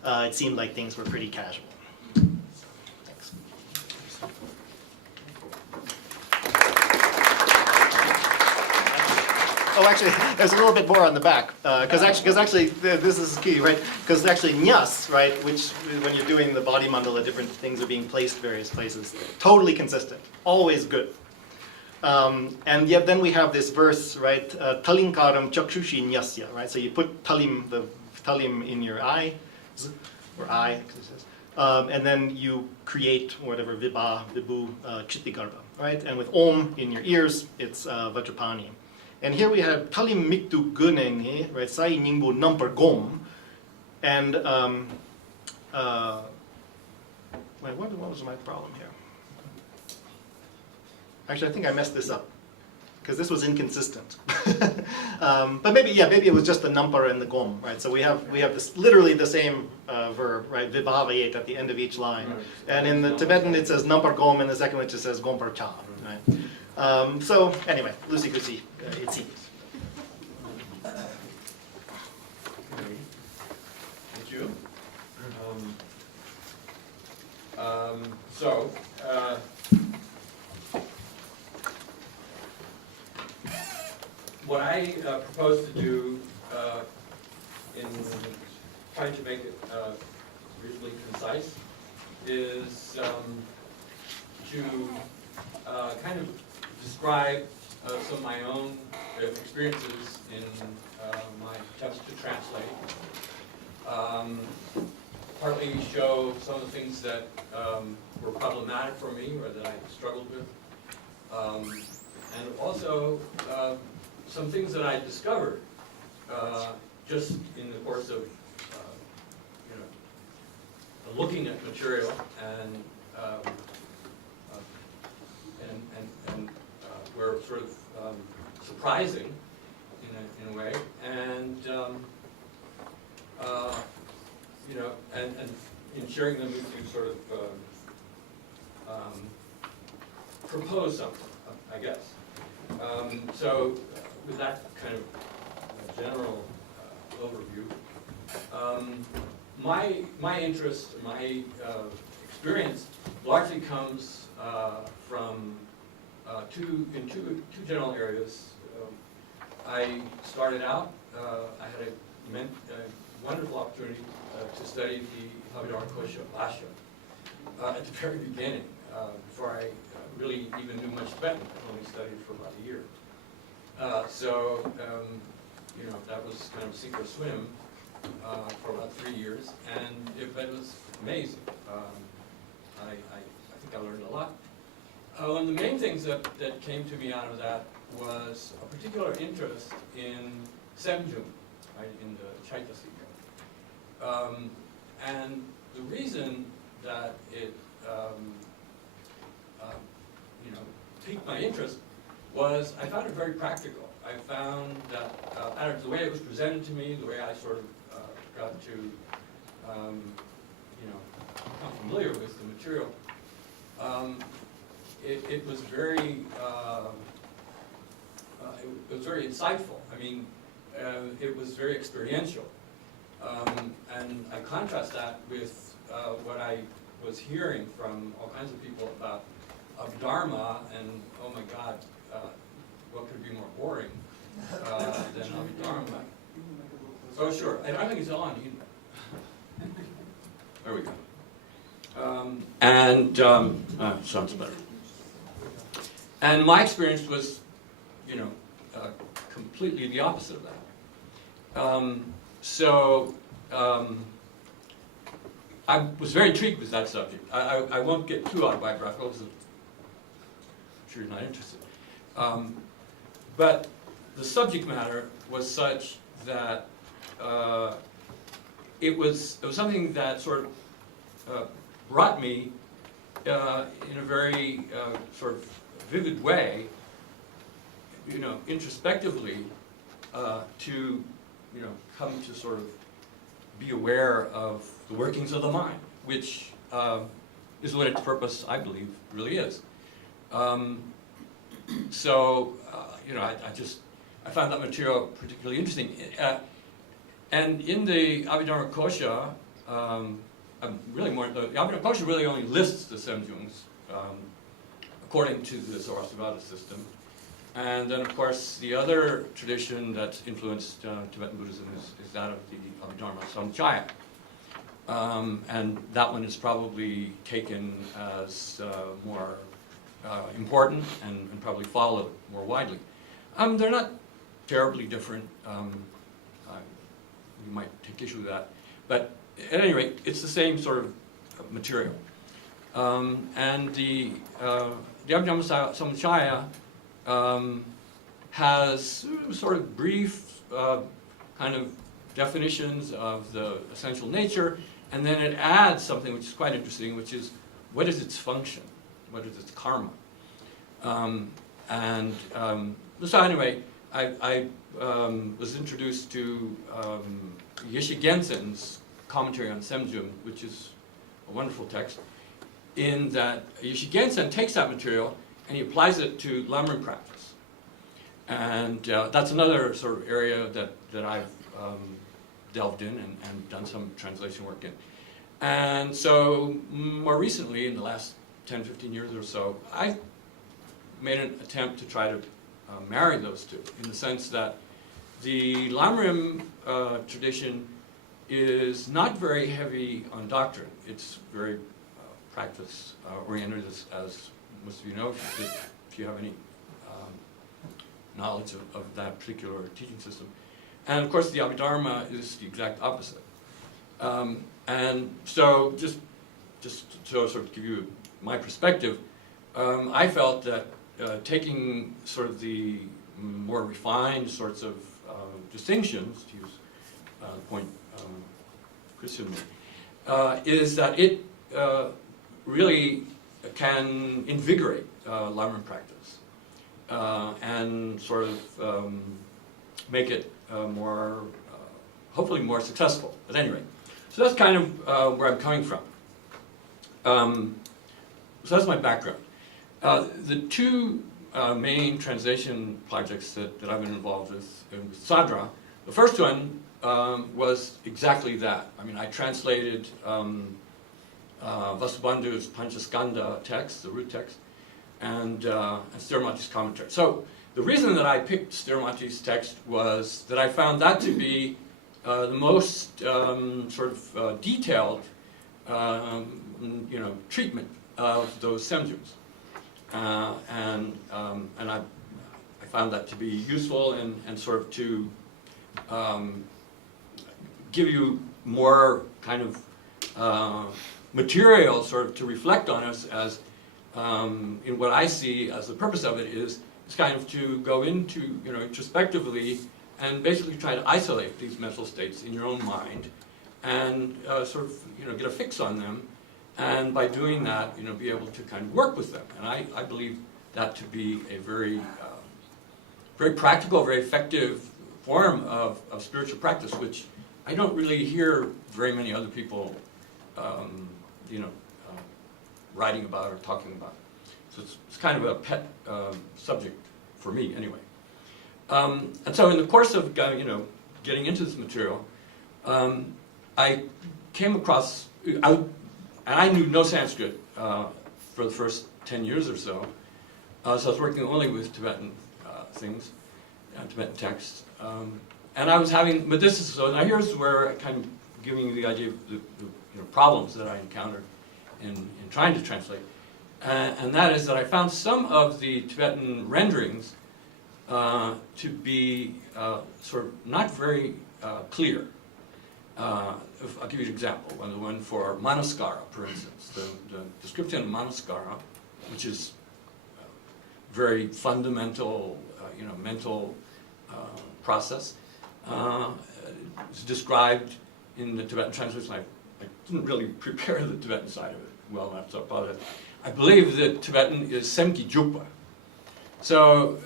it seemed like things were pretty casual. Thanks. Oh, actually, there's a little bit more on the back, because actually, this is key, right? Because actually, nyas, right, which when you're doing the body mandala, different things are being placed various places. Totally consistent, always good. And yet then we have this verse, right? Talinkaram chakshushi nyasya, right? So you put the talim in your eye, or eye, and then you create whatever vibha, vibhu, chittigarbha, right? And with om in your ears, it's vajrapani. And here we have talim miktu guneng, right? Sai ningbu number gom, and wait, what was my problem here? Actually, I think I messed this up because this was inconsistent. But maybe it was just the number and the gom, right? So we have this literally the same verb, right? Vibhavayet at the end of each line, and in the Tibetan it says number gom, and the second one just says gompar cha, right? So anyway, loosey-goosey, it seems. Thank you. what I propose to do in trying to make it reasonably concise is to kind of describe some of my own experiences in my attempts to translate. Partly show some of the things that were problematic for me or that I struggled with. And also some things that I discovered just in the course of looking at material and were sort of surprising in a way, and and in sharing them with you, sort of propose something, I guess. So with that kind of general overview, my interest, my experience largely comes from two general areas. I started out, I had a wonderful opportunity to study the Abhidharmakosha Bhashya at the very beginning, before I really even knew much Tibetan. I only studied for about a year. That was kind of sink or swim for about 3 years, and it was amazing. I think I learned a lot. One of the main things that came to me out of that was a particular interest in Semjum, right, in the Chaitasika. And the reason that it piqued my interest was I found it very practical. I found that the way it was presented to me, the way I sort of got to become familiar with the material, it was very insightful. I mean, it was very experiential, and I contrast that with what I was hearing from all kinds of people about Abhidharma, and oh my God, what could be more boring than Abhidharma? Oh sure, I think it's on. There we go. Sounds better. And my experience was, completely the opposite of that. I was very intrigued with that subject. I won't get too autobiographical because I'm sure you're not interested. But the subject matter was such that it was something that sort of brought me in a very sort of vivid way, introspectively, to come to sort of be aware of the workings of the mind, which is what its purpose, I believe, really is. I found that material particularly interesting. And in the Abhidharmakosha, the Abhidharmakosha really only lists the Semjungs according to the Zoroastrian system. And then, of course, the other tradition that's influenced Tibetan Buddhism is that of the Abhidharma Samchaya. And that one is probably taken as more important and probably followed more widely. They're not terribly different. You might take issue with that. But at any rate, it's the same sort of material. And the Abhidharma Samchaya has sort of brief kind of definitions of the essential nature, and then it adds something which is quite interesting, which is what is its function? What is its karma? So anyway, I was introduced to Yeshe Gensen's commentary on Semjum, which is a wonderful text, in that Yeshe Gensen takes that material and he applies it to lamrim practice. And that's another sort of area that I've delved in and done some translation work in. And so more recently, in the last 10, 15 years or so, I've made an attempt to try to marry those two, in the sense that the Lamrim tradition is not very heavy on doctrine. It's very practice oriented, as most of you know, if you have any knowledge of that particular teaching system. And of course the Abhidharma is the exact opposite. And so just to sort of give you my perspective, I felt that taking sort of the more refined sorts of distinctions, to use the point Christian made, is that it really can invigorate Lamrim practice and sort of make it more, hopefully more successful, at any rate. So that's kind of where I'm coming from. So that's my background. The two main translation projects that I've been involved with Tsadra, the first one was exactly that. I mean, I translated Vasubandhu's Pañcaskandha text, the root text, and Stiramati's commentary. So the reason that I picked Stiramati's text was that I found that to be the most sort of detailed, treatment of those semjuns, and I found that to be useful and sort of to give you more kind of material sort of to reflect on us as in what I see as the purpose of it is kind of to go into introspectively and basically try to isolate these mental states in your own mind and sort of get a fix on them, and by doing that be able to kind of work with them. And I believe that to be a very very practical, very effective form of spiritual practice, which I don't really hear very many other people writing about or talking about. So it's kind of a pet subject for me anyway. And so in the course of getting into this material, I came across, and I knew no Sanskrit for the first 10 years or so. So I was working only with Tibetan things, Tibetan texts. And I was having, but this is, so now here's where I kind of giving you the idea of the problems that I encountered in trying to translate. And that is that I found some of the Tibetan renderings to be sort of not very clear. I'll give you an example. The one for Manaskara, for instance. The description of Manaskara, which is very fundamental, mental process, is described in the Tibetan translation. I didn't really prepare the Tibetan side of it well enough, so I believe that Tibetan is Semki Jupa. So,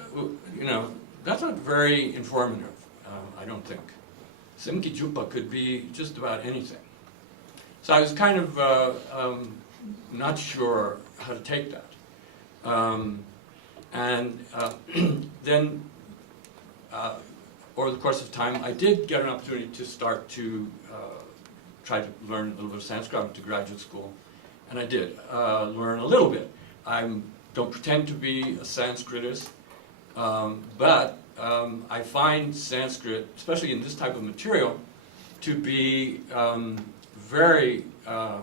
that's not very informative, I don't think. Semki Jupa could be just about anything. So I was kind of not sure how to take that. Then, over the course of time, I did get an opportunity to start to try to learn a little bit of Sanskrit. I went to graduate school, and I did learn a little bit. I don't pretend to be a Sanskritist, but I find Sanskrit, especially in this type of material, to be very,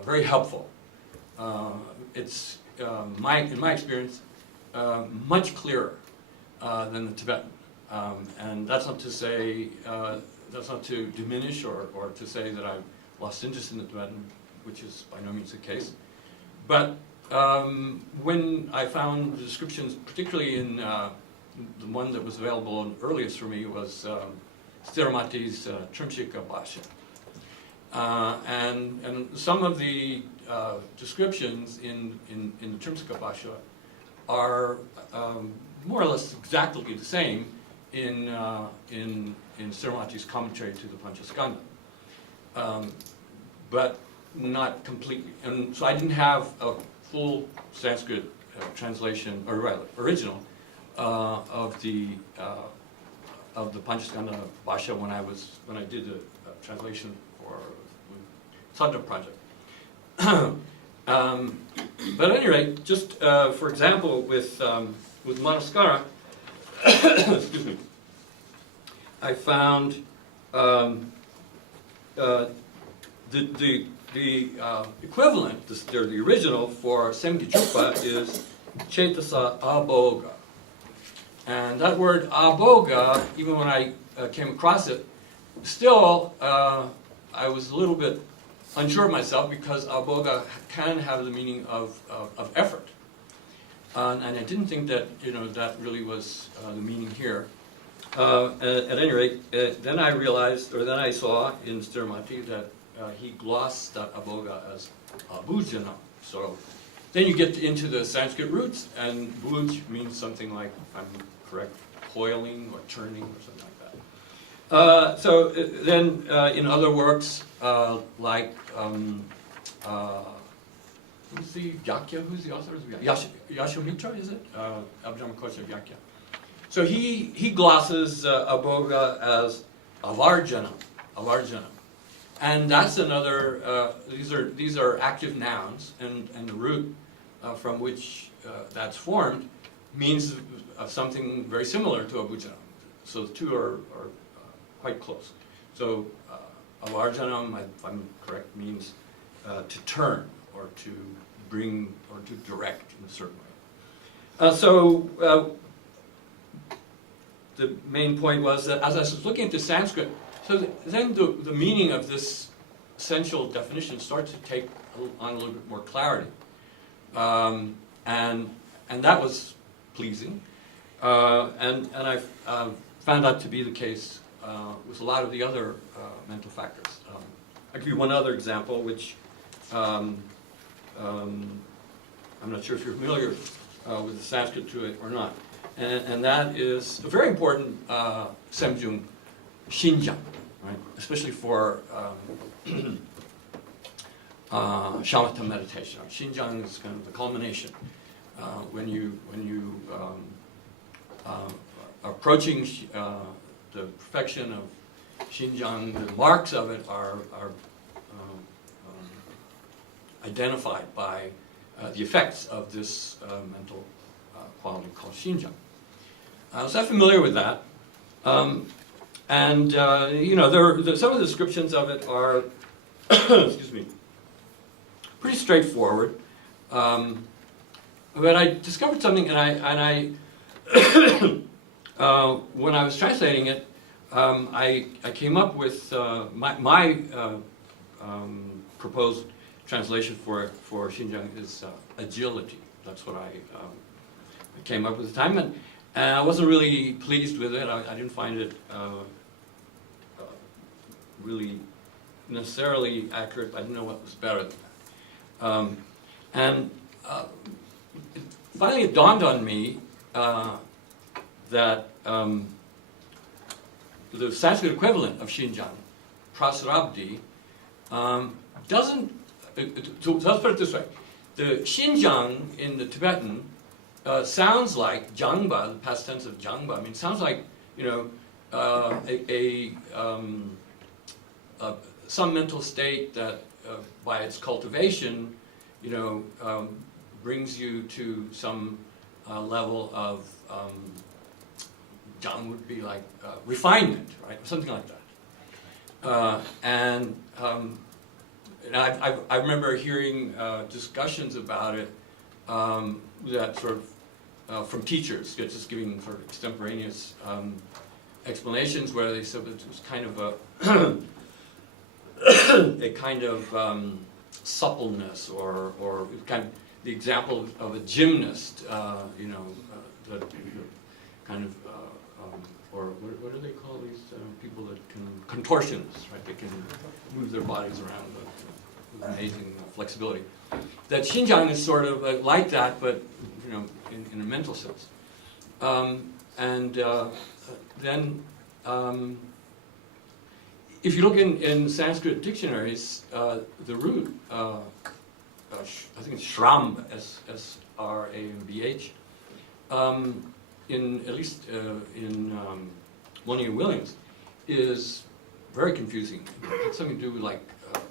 very helpful. It's, in my experience, much clearer than the Tibetan. And that's not to say, that's not to diminish or to say that I've lost interest in the Tibetan, which is by no means the case. But when I found the descriptions, particularly in the one that was available earliest for me was Stiramati's Trimshika Bhashya. And some of the descriptions in the Trimshika Bhashya are more or less exactly the same in Stiramati's commentary to the Pañcaskandha, but not completely. And so I didn't have a full Sanskrit translation, or rather, original of the Pañcaskandhaprakarana when I did the translation for the Tsadra project. But at any rate, just for example, with Manaskara, excuse me, I found the equivalent, the original for Semgichupa is Cetasa Aboga. And that word Aboga, even when I came across it, still I was a little bit unsure of myself because Aboga can have the meaning of effort. And I didn't think that, that really was the meaning here. At any rate, then I realized, or then I saw in Stiramathi that he glossed that aboga as abhujana. So then you get into the Sanskrit roots, and bhuj means something like, if I'm correct, coiling or turning or something like that. So then in other works, like, who's the Vyakya? Who's the author of the Vyakya? Yashomitra, is it? Abhidharmakosha Vyakya. So he glosses aboga as avarjana, and that's another. These are active nouns, and the root from which that's formed means something very similar to abhujana. So the two are quite close. So avarjanam, if I'm correct, means to turn or to bring or to direct in a certain way. The main point was that as I was looking into Sanskrit, so then the meaning of this essential definition starts to take on a little bit more clarity, and that was pleasing, and I found that to be the case with a lot of the other mental factors. I'll give you one other example, which I'm not sure if you're familiar with the Sanskrit to it or not. And that is a very important semjung, shinjang, right? Especially for shamatha meditation. Shinjang is kind of the culmination. When you are approaching the perfection of shinjang, the marks of it are identified by the effects of this mental quality called shinjang. So I'm familiar with that, and some of the descriptions of it are, excuse me, pretty straightforward. But I discovered something, and I when I was translating it, I came up with my proposed translation for shinjang is agility. That's what I came up with at the time, and I wasn't really pleased with it. I didn't find it really necessarily accurate. I didn't know what was better than that. Finally it dawned on me that the Sanskrit equivalent of shinjang, prasarabdhi, doesn't, so let's put it this way. The shinjang in the Tibetan sounds like jangba, the past tense of jangba. I mean, it sounds like, some mental state that by its cultivation, brings you to some level of, jang would be like refinement, right? Something like that. I remember hearing discussions about it that sort of from teachers, just giving sort of extemporaneous explanations where they said that it was kind of a kind of suppleness or kind of the example of a gymnast, that kind of or what do they call these people that can contortionists, right? They can move their bodies around with amazing flexibility. That shinjang is sort of like that, but in a mental sense. Then if you look in Sanskrit dictionaries, the root, I think it's shram, S-R-A-M-B-H, in at least in William Williams, is very confusing. It has something to do with like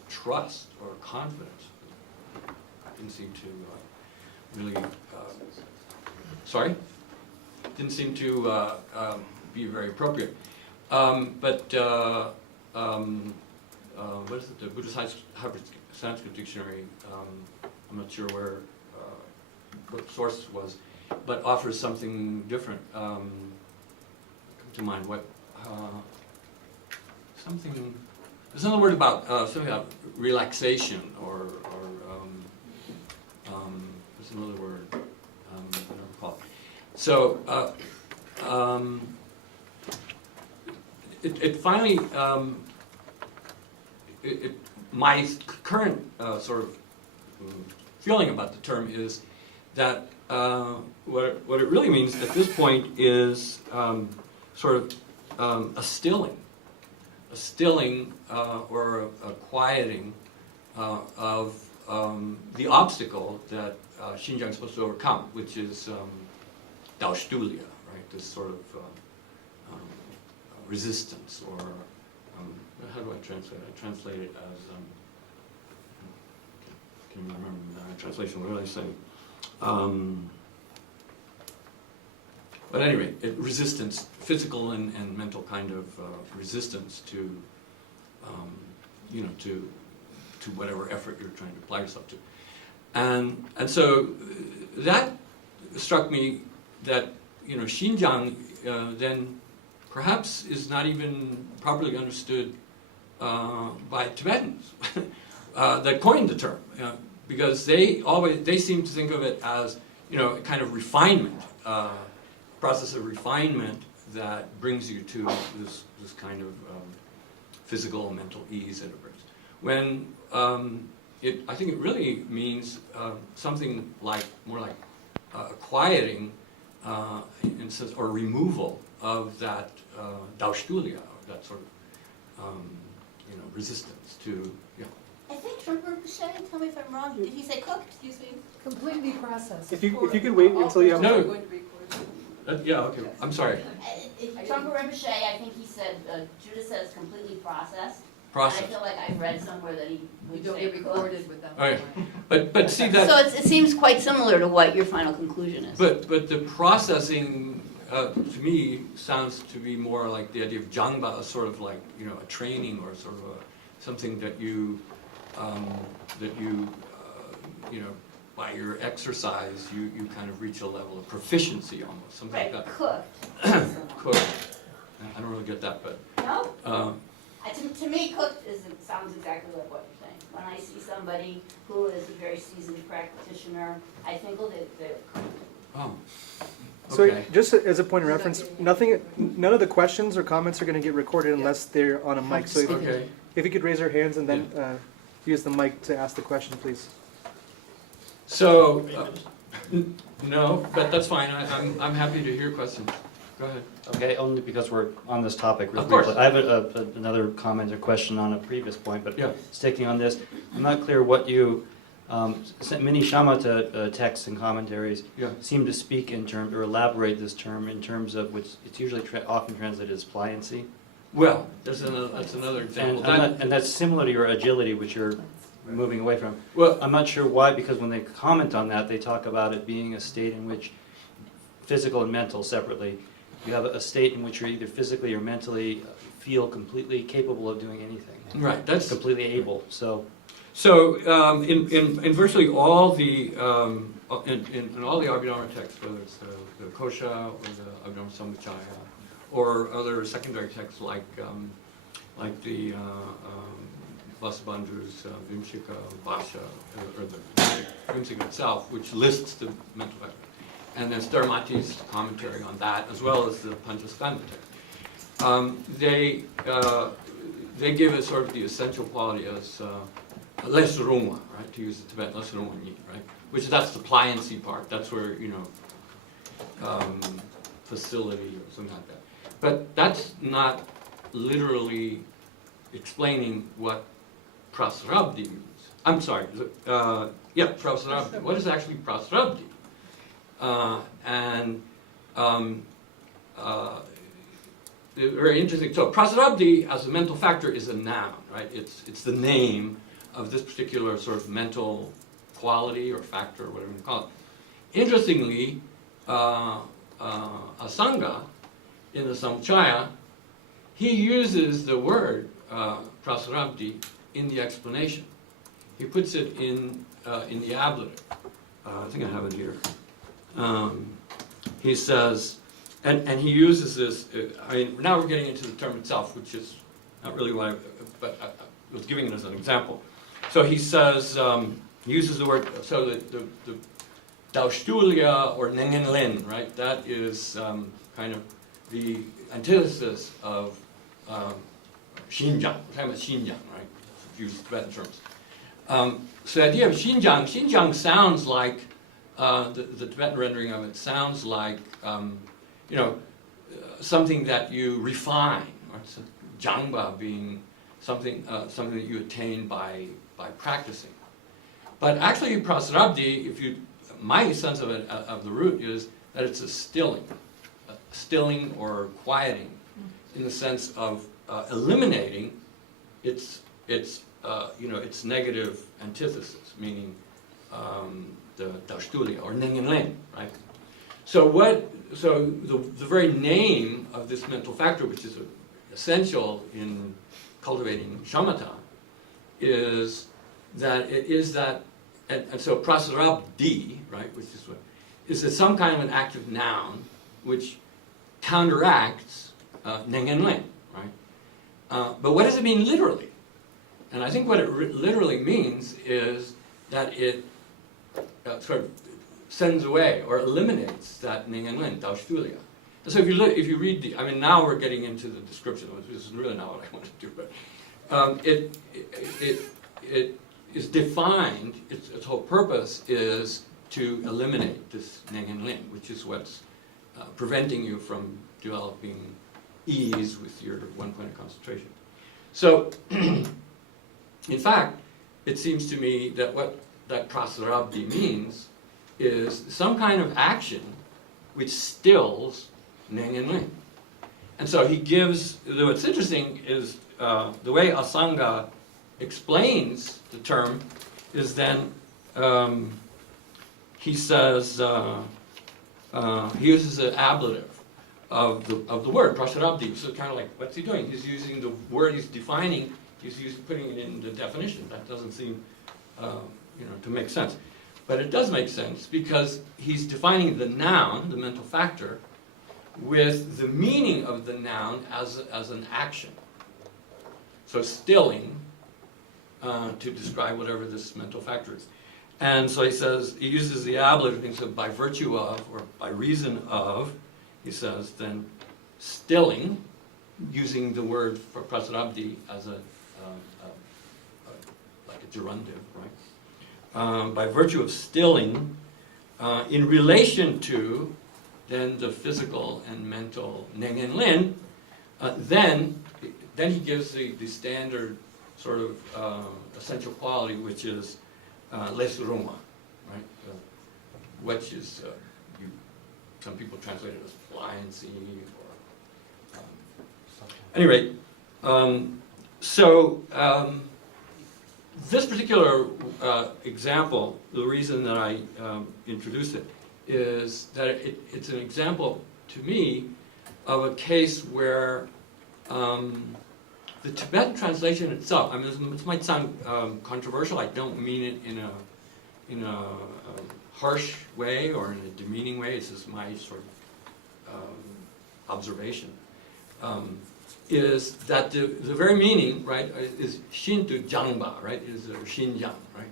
trust or confidence. I didn't seem to really. Sorry? didn't seem to be very appropriate. What is it? The Buddhist Sanskrit Dictionary. I'm not sure what the source was, but offers something different. Come to mind what something. There's another word about something about relaxation or there's another word. I don't recall. So it finally my current sort of feeling about the term is that what it really means at this point is sort of a stilling or a quieting of the obstacle that Xinjiang is supposed to overcome, which is Daoshtulia, right? This sort of resistance, or how do I translate it? I translate it as I can't remember the translation. What did I say? But anyway, resistance, physical and mental kind of resistance to, to whatever effort you're trying to apply yourself to, and so that struck me that Xinjiang then perhaps is not even properly understood by Tibetans that coined the term, because they seem to think of it as a kind of refinement. Process of refinement that brings you to this kind of physical and mental ease that it brings. When I think it really means something more like quieting or removal of that Daoshtulia, that sort of resistance to. I think Trump Rinpoche, tell me if I'm wrong, did he say cooked? Excuse me. Completely processed. If you could wait until you have No. Yeah, okay, I'm sorry. Trump Rinpoche, I think he said, Judah says completely processed. Process. And I feel like I've read somewhere that he We would don't say get cooked. recorded with them. All right. But see that. So it seems quite similar to what your final conclusion is. But the processing to me sounds to be more like the idea of jangba, sort of like a training or sort of something that you by your exercise you kind of reach a level of proficiency almost, something Right, like that. cooked. Cooked. I don't really get that, but No? To me, cooked sounds exactly like what you're saying. When I see somebody who is a very seasoned practitioner, I think, well, they're cooked. oh. So Okay. just as a point of reference, none of the questions or comments are going to get recorded unless they're on a mic. So Okay. if you could raise your hands and then use the mic to ask the question, please. So no, but that's fine. I'm happy to hear questions. Go ahead. Okay, only because we're on this topic real Of course. briefly. I have another comment or question on a previous point, but Yeah. sticking on this, I'm not clear what you, many shamatha texts and commentaries Yeah. seem to speak in terms, or elaborate this term in terms of, which it's usually often translated as pliancy. Well, that's another example. And that's similar to your agility, which you're moving away from. Well, I'm not sure why, because when they comment on that, they talk about it being a state in which, physical and mental separately, you have a state in which you're either physically or mentally feel completely capable of doing anything. right. That's Completely able, so. So in virtually all the in all the Abhidharma texts, whether it's the Kosha or the Abhidharma Samvicaya, or other secondary texts like the Vasubandhu's Vimshika Bhasha, or the Vimshika itself, which lists the mental factors, and then Stiramati's commentary on that, as well as the Pañcaskandhaprakarana text. They give it sort of the essential quality as lesrungwa, right? To use the Tibetan lesrungwa ni, right? That's the pliancy part. That's where facility or something like that. But that's not literally explaining what prasarabdhi means. I'm sorry. Prasarabdhi. What is actually prasarabdhi? Very interesting. So prasarabdhi as a mental factor is a noun, right? It's the name of this particular sort of mental quality or factor, or whatever you call it. Interestingly, Asaṅga in the Samchaya, he uses the word prasarabdhi in the explanation. He puts it in the ablative. I think I have it here. He says, and he uses this, I mean, now we're getting into the term itself, which is not really what but I was giving it as an example. So he says, he uses the word, so the Daustulya or Nengenlen, right? That is kind of the antithesis of Xinjiang. We're talking about Xinjiang, right? Use Tibetan terms. So the idea of Xinjiang sounds like, the Tibetan rendering of it sounds like, something that you refine, or so Jangba being something that you attain by practicing. But actually, prasarabdhi, my sense of it, of the root is that it's a stilling or quieting, in the sense of eliminating its negative antithesis, meaning the Daustulya or Nengenlen, right? So the very name of this mental factor, which is essential in cultivating shamatha, is that it is that, and so prasarabdhi, right, which is what is some kind of an active noun which counteracts Nengenlen, right? But what does it mean literally? And I think what it literally means is that it sort of sends away or eliminates that Nengenlen, Daustulya. And so if you read the, I mean, now we're getting into the description, which is really not what I want to do, but it is defined, its whole purpose is to eliminate this Nengenlen, which is what's preventing you from developing ease with your one point of concentration. So, in fact, it seems to me that what that prasarabdhi means is some kind of action which stills Nengenlen. And so he gives, what's interesting is the way Asaṅga explains the term is then he says, he uses an ablative of the word, prasarabdhi. So kind of like, what's he doing? He's using the word he's defining, putting it in the definition. That doesn't seem to make sense. But it does make sense because he's defining the noun, the mental factor, with the meaning of the noun as an action. So stilling to describe whatever this mental factor is. And so he says, he uses the ablative thing, so by virtue of, or by reason of, he says, then stilling, using the word for prasarabdhi as like a gerundive, right? By virtue of stilling, in relation to then the physical and mental Nengenlen, then he gives the standard sort of essential quality, which is lesuruma, right? Which is, some people translate it as pliancy, or anyway. This particular example, the reason that I introduced it, is that it's an example to me of a case where the Tibetan translation itself, I mean, this might sound controversial. I don't mean it in a harsh way or in a demeaning way. It's just my sort of observation. Is that the very meaning, right, is Shintu Jangba, right, is Xinjiang, right?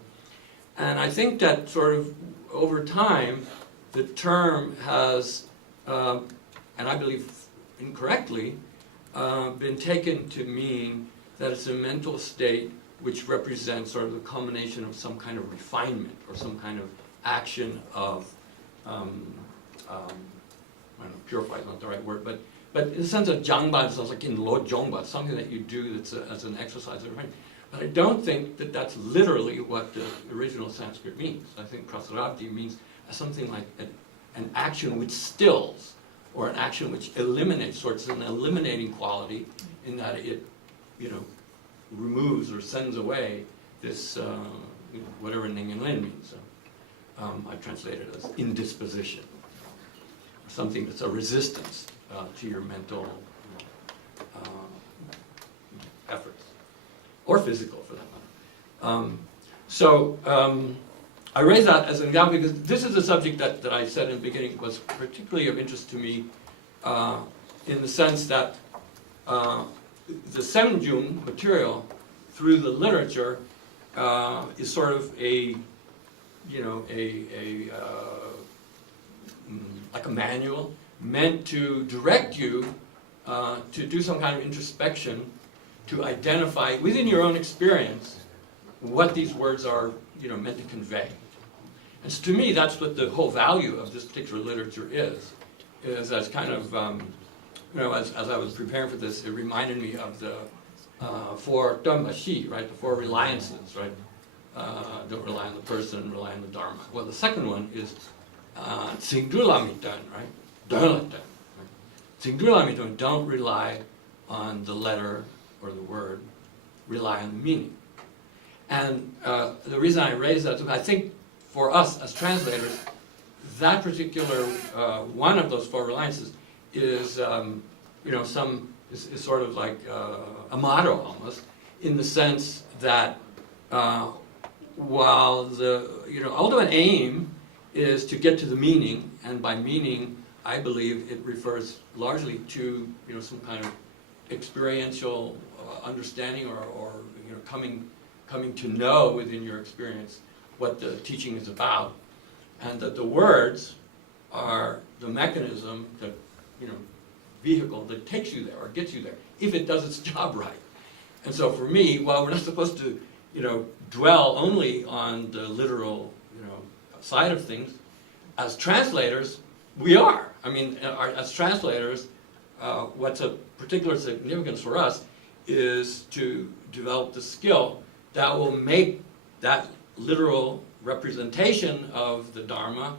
And I think that sort of over time, the term has, and I believe incorrectly, been taken to mean that it's a mental state which represents sort of the culmination of some kind of refinement or some kind of action of, I don't know, purify is not the right word, but in the sense of Jangba, it sounds like in Lo Jongba, something that you do that's as an exercise of refinement. But I don't think that that's literally what the original Sanskrit means. I think prasarabdhi means something like an action which stills, or an action which eliminates, sort of an eliminating quality in that it, removes or sends away this, whatever Nengenlen means. So, I translate it as indisposition. something that's a resistance to your mental efforts, or physical for that matter. I raise that as an example because this is a subject that I said in the beginning was particularly of interest to me in the sense that the Semjung material through the literature is sort of like a manual meant to direct you to do some kind of introspection, to identify within your own experience what these words are meant to convey. And so to me, that's what the whole value of this particular literature is as kind of, as I was preparing for this, it reminded me of the four Dhamma-shi, right, the four reliances, right? Don't rely on the person, rely on the Dharma. Well, the second one is Tsingdulamitan, right? Dharlatan. Tsingdulamitan, don't rely on the letter or the word, rely on the meaning. And the reason I raise that is I think for us as translators, that particular one of those four reliances is, is sort of like a motto almost, in the sense that while the ultimate aim is to get to the meaning, and by meaning I believe it refers largely to some kind of experiential understanding or coming to know within your experience what the teaching is about, and that the words are the mechanism, the vehicle that takes you there or gets you there, if it does its job right. And so for me, while we're not supposed to dwell only on the literal side of things, as translators we are. I mean, as translators, what's a particular significance for us is to develop the skill that will make that literal representation of the Dharma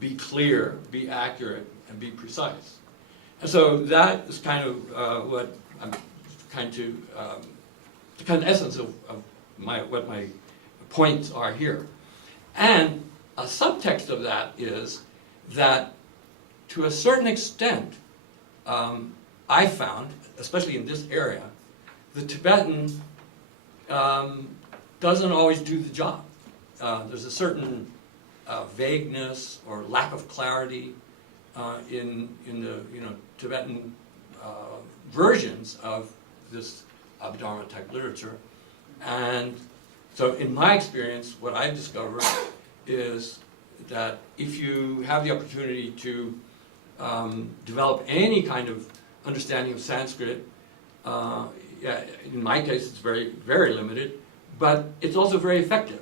be clear, be accurate, and be precise. And so that is kind of what I'm trying to, the kind of essence of what my points are here. And a subtext of that is that to a certain extent, I found, especially in this area, the Tibetan doesn't always do the job. There's a certain vagueness or lack of clarity in the Tibetan versions of this Abhidharma type literature. And so in my experience, what I've discovered is that if you have the opportunity to develop any kind of understanding of Sanskrit, in my case it's very, very limited, but it's also very effective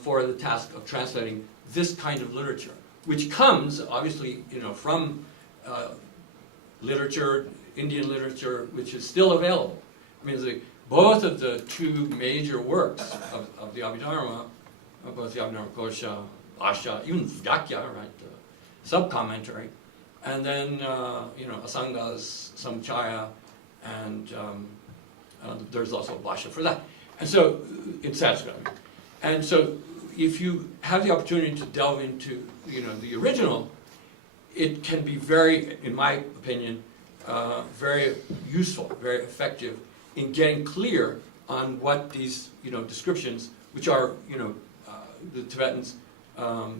for the task of translating this kind of literature, which comes obviously from literature, Indian literature, which is still available. I mean, both of the two major works of the Abhidharma, both the Abhidharmakosha, Asha, even Vyakya, right, the sub-commentary, and then Asaṅga's Samchaya, and there's also Bhashya for that. And so, in Sanskrit. And so, if you have the opportunity to delve into the original, it can be very, in my opinion, very useful, very effective in getting clear on what these descriptions, which are the Tibetans have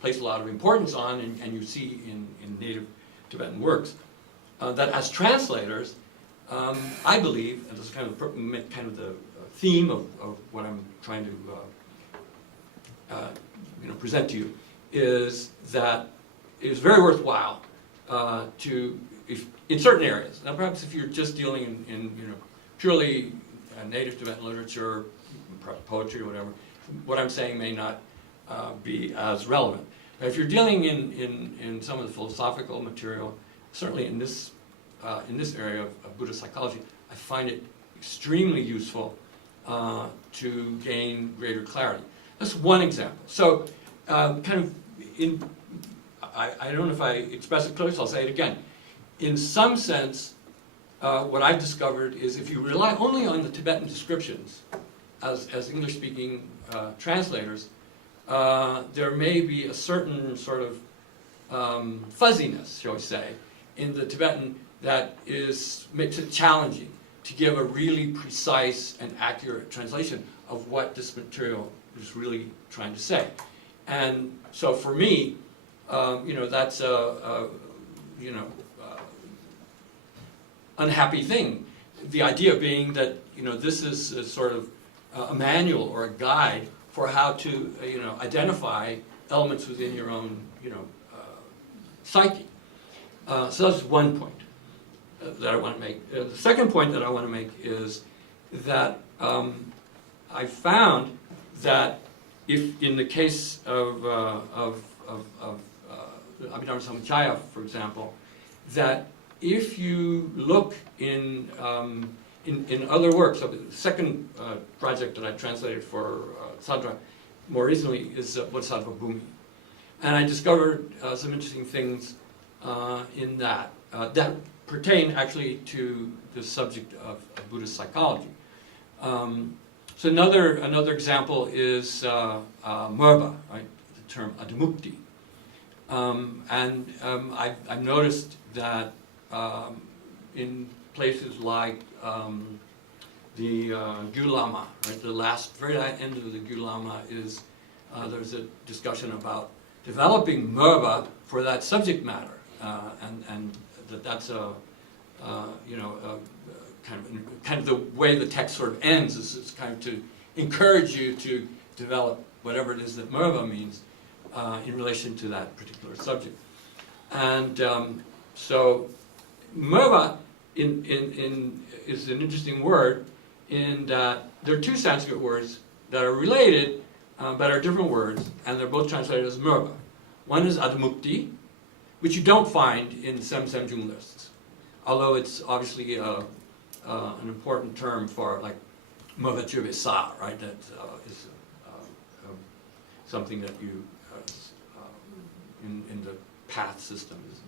placed a lot of importance on, and you see in native Tibetan works, that as translators, I believe, and this is kind of the theme of what I'm trying to present to you, is that it is very worthwhile to, if in certain areas. Now, perhaps if you're just dealing in purely native Tibetan literature, perhaps poetry or whatever, what I'm saying may not be as relevant. But if you're dealing in some of the philosophical material, certainly in this area of Buddhist psychology, I find it extremely useful to gain greater clarity. That's one example. So, I don't know if I express it close, I'll say it again. In some sense, what I've discovered is if you rely only on the Tibetan descriptions as English-speaking translators, there may be a certain sort of fuzziness, shall we say, in the Tibetan that makes it challenging to give a really precise and accurate translation of what this material is really trying to say. And so for me, that's a unhappy thing. The idea being that this is a sort of a manual or a guide for how to identify elements within your own psyche. So that's one point that I want to make. The second point that I want to make is that I found that if in the case of Abhidharma-samkhya, for example, that if you look in other works, so the second project that I translated for Tsadra more recently is Bodhisattvabhūmi. And I discovered some interesting things in that pertain actually to the subject of Buddhist psychology. So another example is Merba, right? The term admukti. I've noticed that in places like the Gyulama, right? The very end of the Gyulama is there's a discussion about developing Merba for that subject matter, and that's a kind of the way the text sort of ends is kind of to encourage you to develop whatever it is that Merba means in relation to that particular subject. And so Merva is an interesting word in that there are two Sanskrit words that are related but are different words, and they're both translated as Merva. One is admukti, which you don't find in Sem Jung lists, although it's obviously an important term for like Merva Chöbe Sa, right? That is something that you in the path system is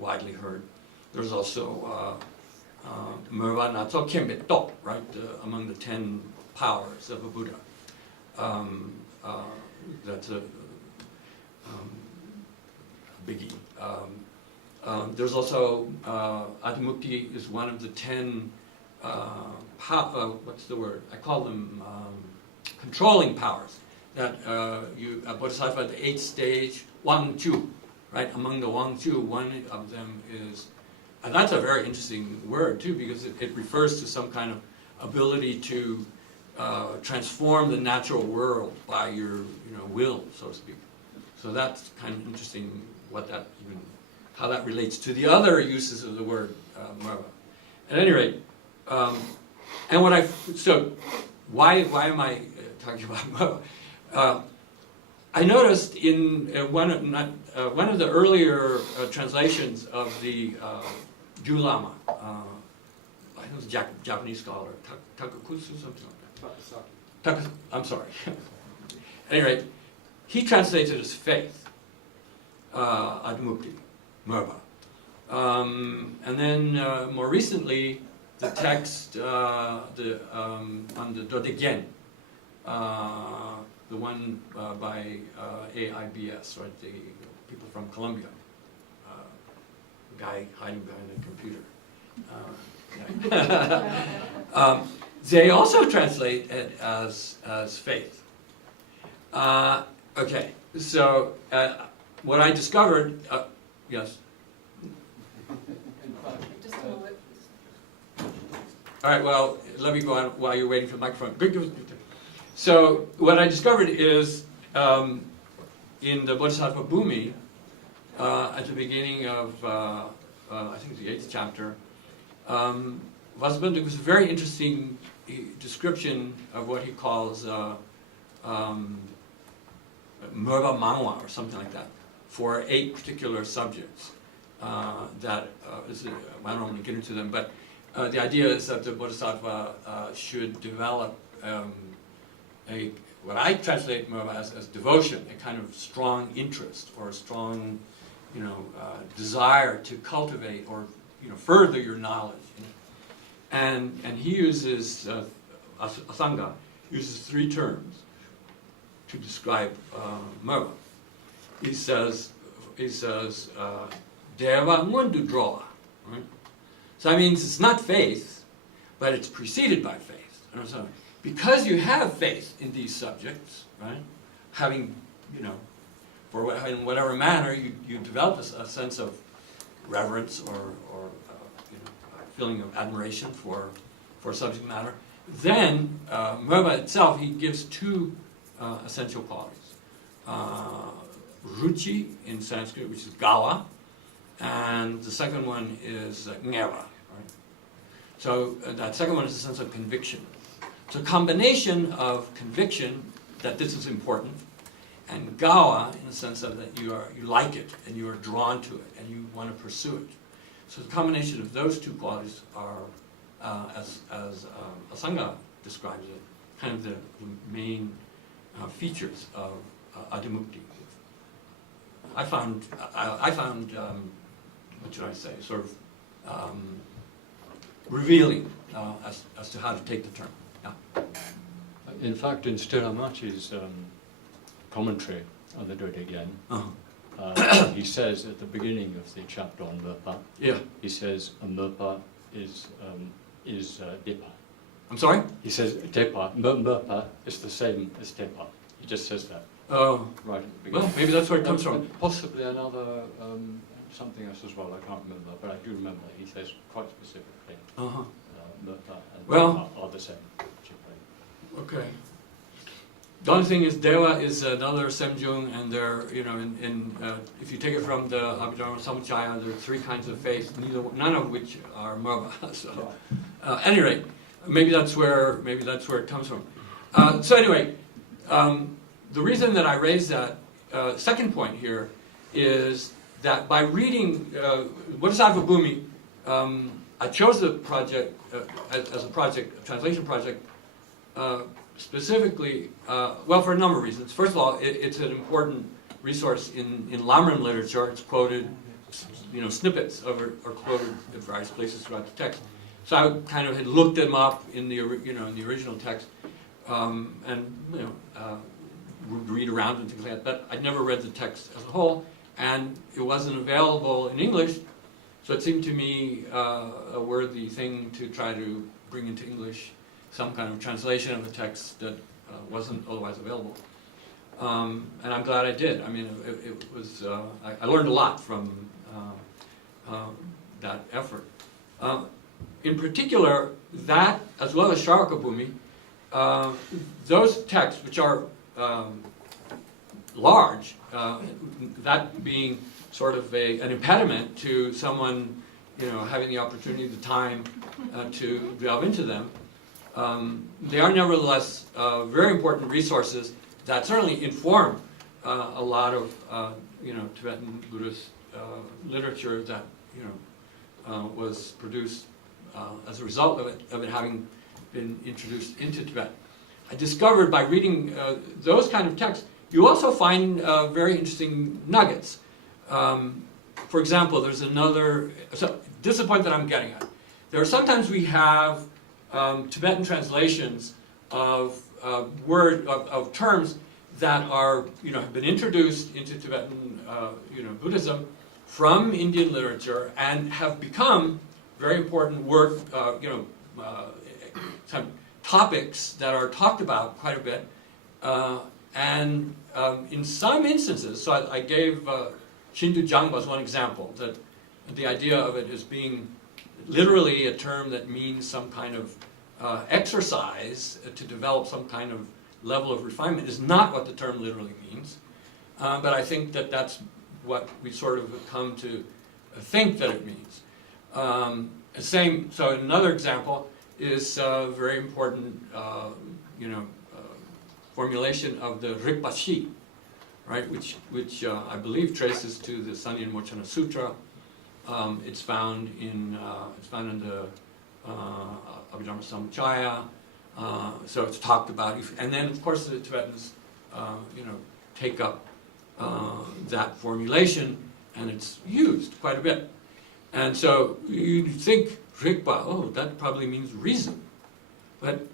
widely heard. There's also Merva Natso Kembeto, right? Among the 10 powers of a Buddha. That's a biggie. There's also Admukti is one of the 10 what's the word? I call them controlling powers. That a bodhisattva at the 8th stage, Wang Chu, right? Among the Wang Chu, one of them is, and that's a very interesting word too, because it refers to some kind of ability to transform the natural world by your will, so to speak. So that's kind of interesting how that relates to the other uses of the word Merva. At any rate, so why am I talking about Merva? I noticed in one of the earlier translations of the Gyulama, I think it was a Japanese scholar, Takakutsu, something like that. I'm sorry. At any rate, he translates it as faith, Admukti, Merva. And then more recently, the text on the Dodegen, the one by AIBS, right, the people from Colombia, the guy hiding behind the computer. They also translate it as faith. Okay, so what I discovered, yes? All right, well, let me go on while you're waiting for the microphone. So what I discovered is in the Bodhisattvabhūmi, at the beginning of, I think it's the 8th chapter, Vasubandhu gives a very interesting description of what he calls Merva Manwa, or something like that, for 8 particular subjects that is, I don't want to get into them, but the idea is that the Bodhisattva should develop what I translate Merva as devotion, a kind of strong interest or a strong, desire to cultivate or further your knowledge. And he uses Asaṅga uses 3 terms to describe Merva. He says he says, Deva mundu droa. Right? So that means it's not faith, but it's preceded by faith. And so, because you have faith in these subjects, right? Having, in whatever manner you develop a sense of reverence or a feeling of admiration for subject matter, then Merva itself, he gives two essential qualities. Ruchi in Sanskrit, which is gawa, and the second one is ngeva. Right? So that second one is a sense of conviction. So a combination of conviction that this is important, and gawa in the sense of that you like it and you are drawn to it and you want to pursue it. So the combination of those two qualities are, as Asaṅga describes it, kind of the main features of adimukti. I found what should I say, sort of revealing as to how to take the term. Yeah. In fact, in Stiramati's commentary on the Dodegyan, he says at the beginning of the chapter on Merpa, Yeah. he says a Merpa is Depa. I'm sorry? He says Depa, Merpa is the same as Depa. He just says that Oh, right at the beginning. well, maybe that's where it comes from. And possibly another, something else as well, I can't remember, but I do remember he says quite specifically Uh-huh. Merpa and Well- Depa are the same. Okay. The only thing is, Deva is another Semjung, and there, if you take it from the Abhidharma Samachaya, there are three kinds of faith, none of which are Merva. So, at any rate, maybe that's where it comes from. So anyway, the reason that I raised that second point here is that by reading Bodhisattvabhūmi, I chose the project as a translation project. Specifically, for a number of reasons. First of all, it's an important resource in Lamrim literature. It's quoted, snippets of it are quoted at various places throughout the text. So I kind of had looked them up in the original text, and would read around and things like that. But I'd never read the text as a whole, and it wasn't available in English. So it seemed to me a worthy thing to try to bring into English some kind of translation of the text that wasn't otherwise available. And I'm glad I did. I mean, it was, I learned a lot from that effort. In particular, that, as well as Sharakabhumi, those texts, which are large, that being sort of an impediment to someone, having the opportunity, the time to delve into them, they are nevertheless very important resources that certainly inform a lot of Tibetan Buddhist literature that was produced as a result of it having been introduced into Tibet. I discovered by reading those kind of texts, you also find very interesting nuggets. For example, there's another. So this is the point that I'm getting at. There are sometimes we have Tibetan translations of terms that are have been introduced into Tibetan Buddhism from Indian literature and have become very important some topics that are talked about quite a bit, and in some instances, so I gave Shindu Jangpa as one example, that the idea of it as being literally a term that means some kind of exercise to develop some kind of level of refinement is not what the term literally means. But I think that that's what we sort of come to think that it means. So another example is a very important formulation of the Rikpashi, right, which I believe traces to the Sanyan Mochana Sutra. It's found in the Abhidharma Samachaya. So it's talked about, and then of course the Tibetans, take up that formulation, and it's used quite a bit. And so you think Rikpa, that probably means reason, but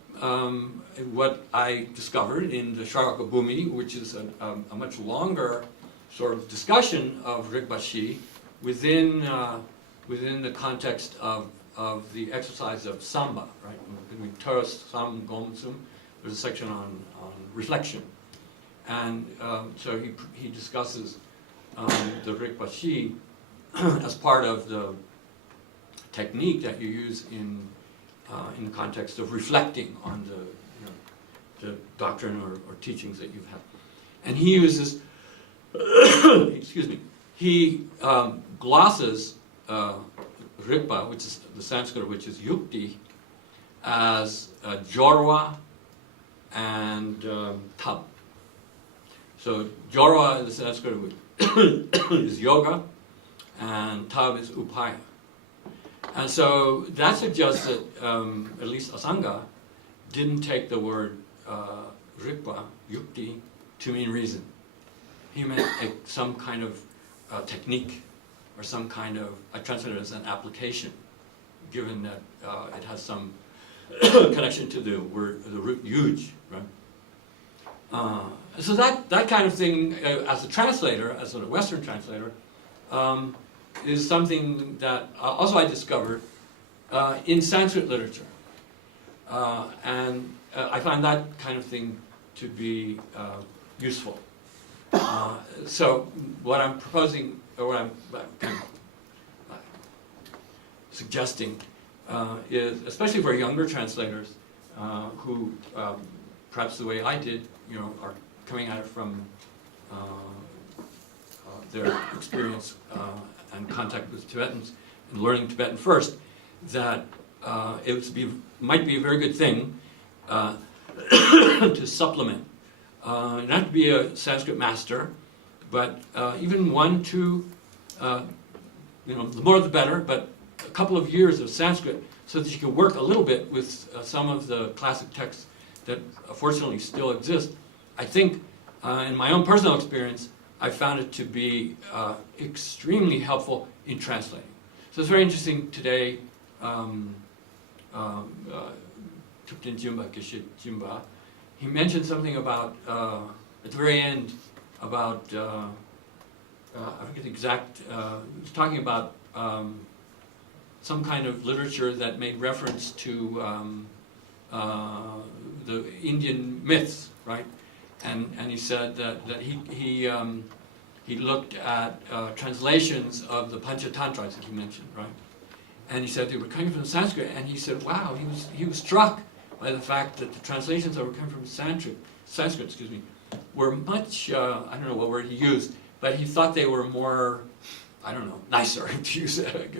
what I discovered in the Sharakabhūmi, which is a much longer sort of discussion of Rigpashi within the context of the exercise of Samba, right? When we Taras Sam Gomsum, there's a section on reflection, and so he discusses the Rigpashi as part of the technique that you use in the context of reflecting on the doctrine or teachings that you've had. And he uses, excuse me, he glosses Rigpa, which is the Sanskrit, which is yukti, as jorwa and tab. So jorwa in the Sanskrit is yoga, and tab is upaya. And so that suggests that at least Asaṅga didn't take the word Rigpa, yukti, to mean reason. He meant some kind of technique, or some kind of, I translate it as an application, given that it has some connection to the word, the root yuj, right? So that kind of thing, as a translator, as a Western translator, is something that also I discovered in Sanskrit literature. And I find that kind of thing to be useful. So what I'm proposing, or what I'm kind of suggesting, is, especially for younger translators who, perhaps the way I did, are coming at it from their experience and contact with Tibetans and learning Tibetan first, that might be a very good thing to supplement. Not to be a Sanskrit master, but even 1, 2, the more the better, but a couple of years of Sanskrit so that you can work a little bit with some of the classic texts that fortunately still exist. I think, in my own personal experience, I found it to be extremely helpful in translating. So it's very interesting today, Tupten Jimba, Geshe Jimba, he mentioned something about, at the very end, about, I forget the exact, he was talking about some kind of literature that made reference to the Indian myths, right? And he said that he looked at translations of the Pañcatantras that he mentioned, right? And he said they were coming from Sanskrit, and he said, wow, he was struck by the fact that the translations that were coming from Sanskrit, were much, I don't know what word he used, but he thought they were more, I don't know, nicer to use it.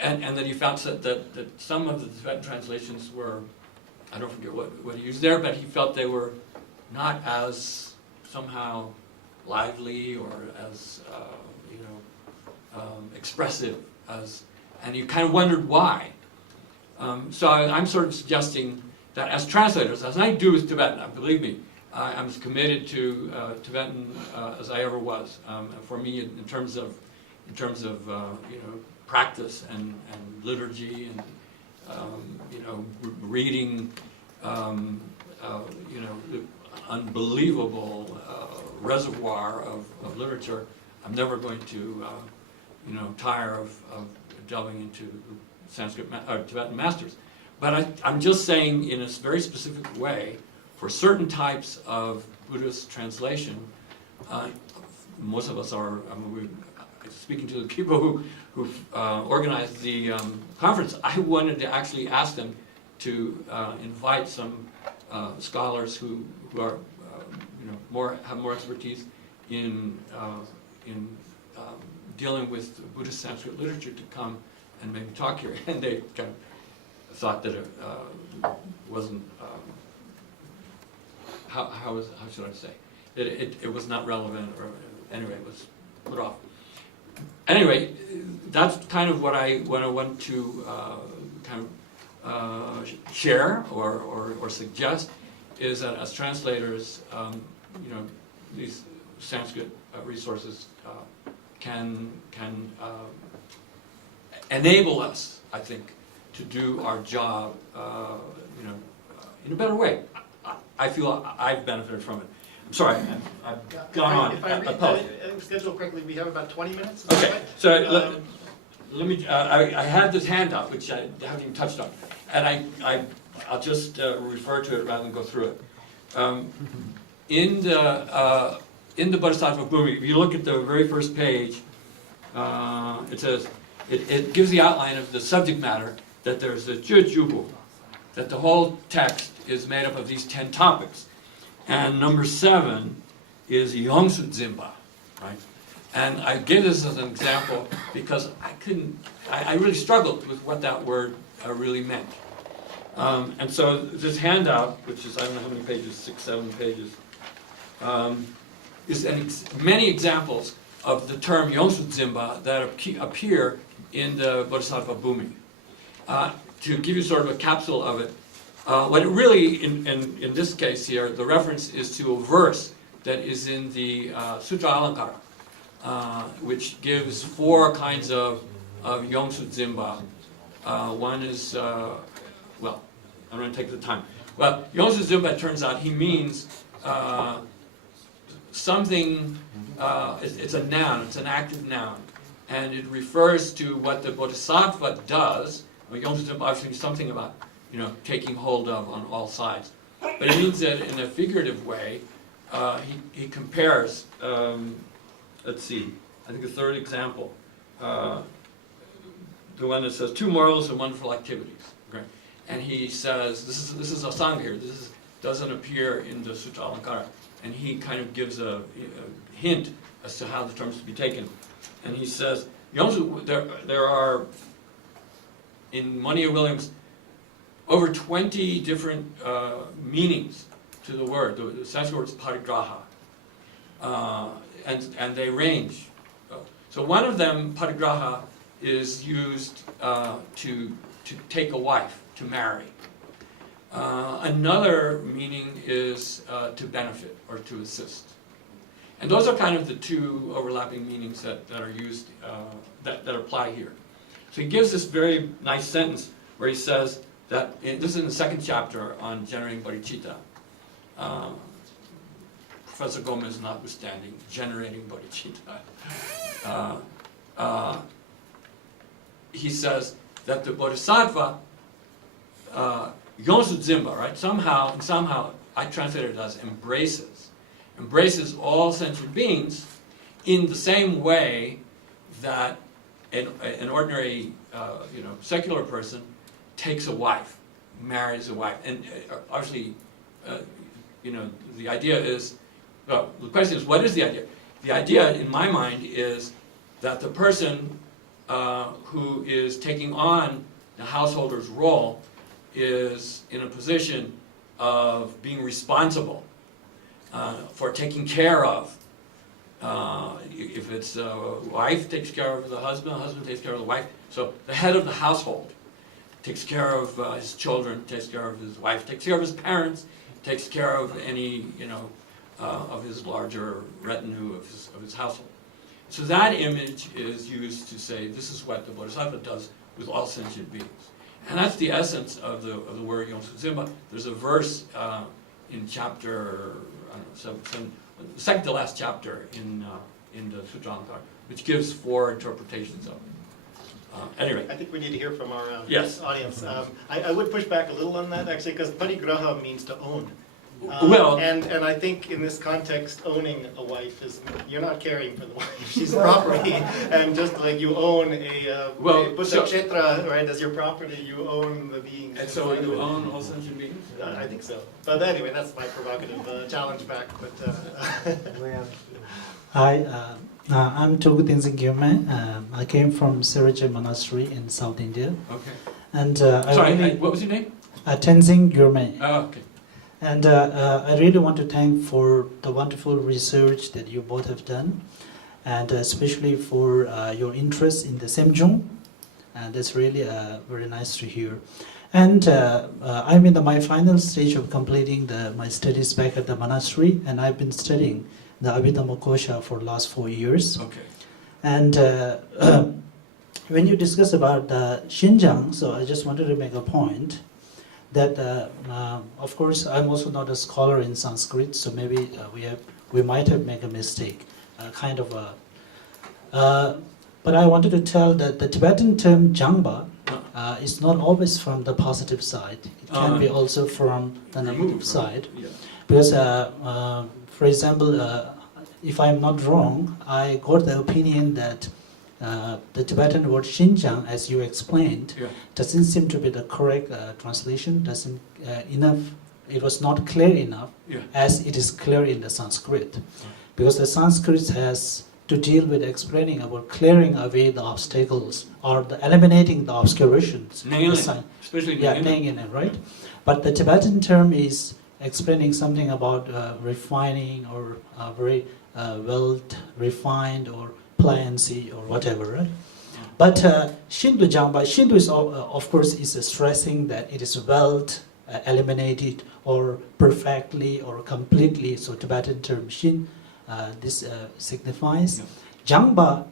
And then he found that some of the Tibetan translations were, I don't forget what he used there, but he felt they were not as somehow lively or as, expressive as, and you kind of wondered why. So I'm sort of suggesting that as translators, as I do with Tibetan, believe me, I'm as committed to Tibetan as I ever was. For me, in terms of practice and liturgy and reading, the unbelievable reservoir of literature, I'm never going to tire of delving into Sanskrit Tibetan masters. But I'm just saying, in a very specific way, for certain types of Buddhist translation, most of us are, speaking to the people who organized the conference, I wanted to actually ask them to invite some scholars who are have more expertise in dealing with Buddhist Sanskrit literature to come and maybe talk here. And they kind of thought that it wasn't, how should I say? It was not relevant, or anyway, it was put off. Anyway, that's kind of what I want to share or suggest, is that as translators, these Sanskrit resources can enable us, I think, to do our job, in a better way. I feel I've benefited from it. sorry, I've gone on. If I read Apologies. the schedule correctly, we have about 20 minutes. Is that Okay, right? so Um, let me, I had this handout, which I haven't even touched on, and I'll just refer to it rather than go through it. In the Bodhisattvabhūmi, if you look at the very first page, it says, it gives the outline of the subject matter, that there's the Jubu, that the whole text is made up of these 10 topics. And number 7 is Yongsu Dzimba, right? And I give this as an example because I really struggled with what that word really meant. And so this handout, which is, I don't know how many pages, 6, 7 pages, is many examples of the term Yongsu Dzimba that appear in the Bodhisattvabhūmi. To give you sort of a capsule of it, what it really, in this case here, the reference is to a verse that is in the Sutra Alankara, which gives 4 kinds of Yongsu Dzimba. One is, well, I'm going to take the time. Well, Yongsu Dzimba, it turns out, he means something, it's a noun, it's an active noun, and it refers to what the Bodhisattva does. Yongsu Dzimba obviously means something about, taking hold of on all sides. But it means that in a figurative way, he compares, let's see, I think the third example, the one that says 2 morals and wonderful activities. Okay? And he says, this is Asaṅga here, doesn't appear in the Sutra Alankara. And he kind of gives a hint as to how the terms to be taken. And he says, there are, in Monier Williams, over 20 different meanings to the word. The Sanskrit word is parigraha. And they range. So one of them, parigraha, is used to take a wife, to marry. Another meaning is to benefit or to assist. And those are kind of the 2 overlapping meanings that are used, that apply here. So he gives this very nice sentence where he says that, this is in the 2nd chapter on generating bodhicitta. Professor Gomez notwithstanding, generating bodhicitta. He says that the bodhisattva, Yongsu Dzimba, right? Somehow, I translate it as embraces all sentient beings in the same way that an ordinary, secular person takes a wife, marries a wife. And obviously, the idea is, well, the question is, what is the idea? The idea, in my mind, is that the person who is taking on the householder's role is in a position of being responsible for taking care of. If it's a wife takes care of the husband takes care of the wife. So the head of the household takes care of his children, takes care of his wife, takes care of his parents, takes care of any, of his larger retinue of his household. So that image is used to say this is what the Bodhisattva does with all sentient beings. And that's the essence of the word Yongsu Dzimba. There's a verse in chapter, I don't know, the second to last chapter in the Sutra Alankara, which gives 4 interpretations of it. Anyway. I think we need to hear from our Yes. audience. I would push back a little on that, actually, because parigraha means to own. Well, and I think in this context, owning a wife is, you're not caring for the wife, she's property. And just like you own a Buddha Kshetra, right, as your property, you own the beings. And so you own all sentient beings? I think so. But anyway, that's my provocative challenge back. But Hi, I'm Togu Tenzin Gyurme. I came from Sirajya Monastery in South India. Okay. And what was your name? Tenzin Gyurme. Oh, okay. And I really want to thank for the wonderful research that you both have done, and especially for your interest in the Semjung. And that's really very nice to hear. And I'm in my final stage of completing my studies back at the monastery, and I've been studying the Abhidhamma for the last 4 years. Okay. And when you discuss about the Xinjiang, so I just wanted to make a point that, of course, I'm also not a scholar in Sanskrit, so maybe we might have made a mistake, but I wanted to tell that the Tibetan term Jangba is not always from the positive side. It can be also from the negative side. Yeah. Because, for example, if I'm not wrong, I got the opinion that the Tibetan word Xinjiang, as you explained, Yeah. doesn't seem to be the correct translation. Doesn't enough. It was not clear enough, Yeah. as it is clear in the Sanskrit, because the Sanskrit has to deal with explaining about clearing away the obstacles or the eliminating the obscurations. Nengelen, especially Yeah, Nengelen. Nengelen, right? But the Tibetan term is explaining something about refining or very well refined or pliancy or whatever, right? But Shindu Jangba, Shindu is of course is stressing that it is well eliminated or perfectly or completely. So Tibetan term Shin, this signifies. Yeah. Jangba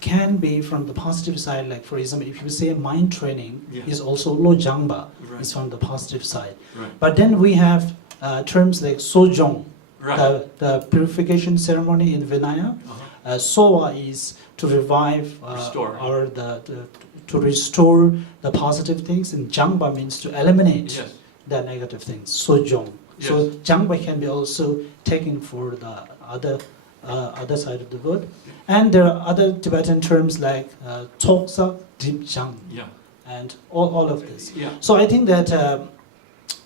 can be from the positive side, like for example, if you say mind training Yeah. is also lo Jangba, Right. is from the positive side. Right. But then we have terms like sojong, Right. the purification ceremony in Vinaya. Uh-huh. Sowa is to revive Restore. or to restore the positive things, and Jangba means to eliminate Yes. the negative things. Sojong. So Yes. Jangba can be also taken for the other side of the word. And there are other Tibetan terms like Tsoksa, Dipjang, Yeah. and all of this. Yeah. So I think that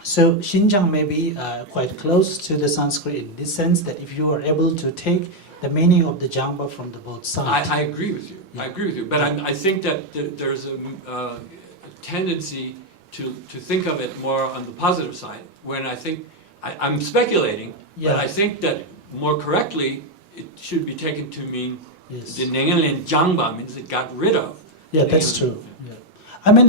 so Xinjiang may be quite close to the Sanskrit in this sense that if you are able to take the meaning of the Jangba from the both sides. I agree with you. I agree with you. But I think that there's a tendency to think of it more on the positive side. When I think I'm speculating, Yeah. but I think that more correctly it should be taken to mean Yes. the Nengelen Jangba means it got rid of. Yeah, that's true. Yeah. I mean,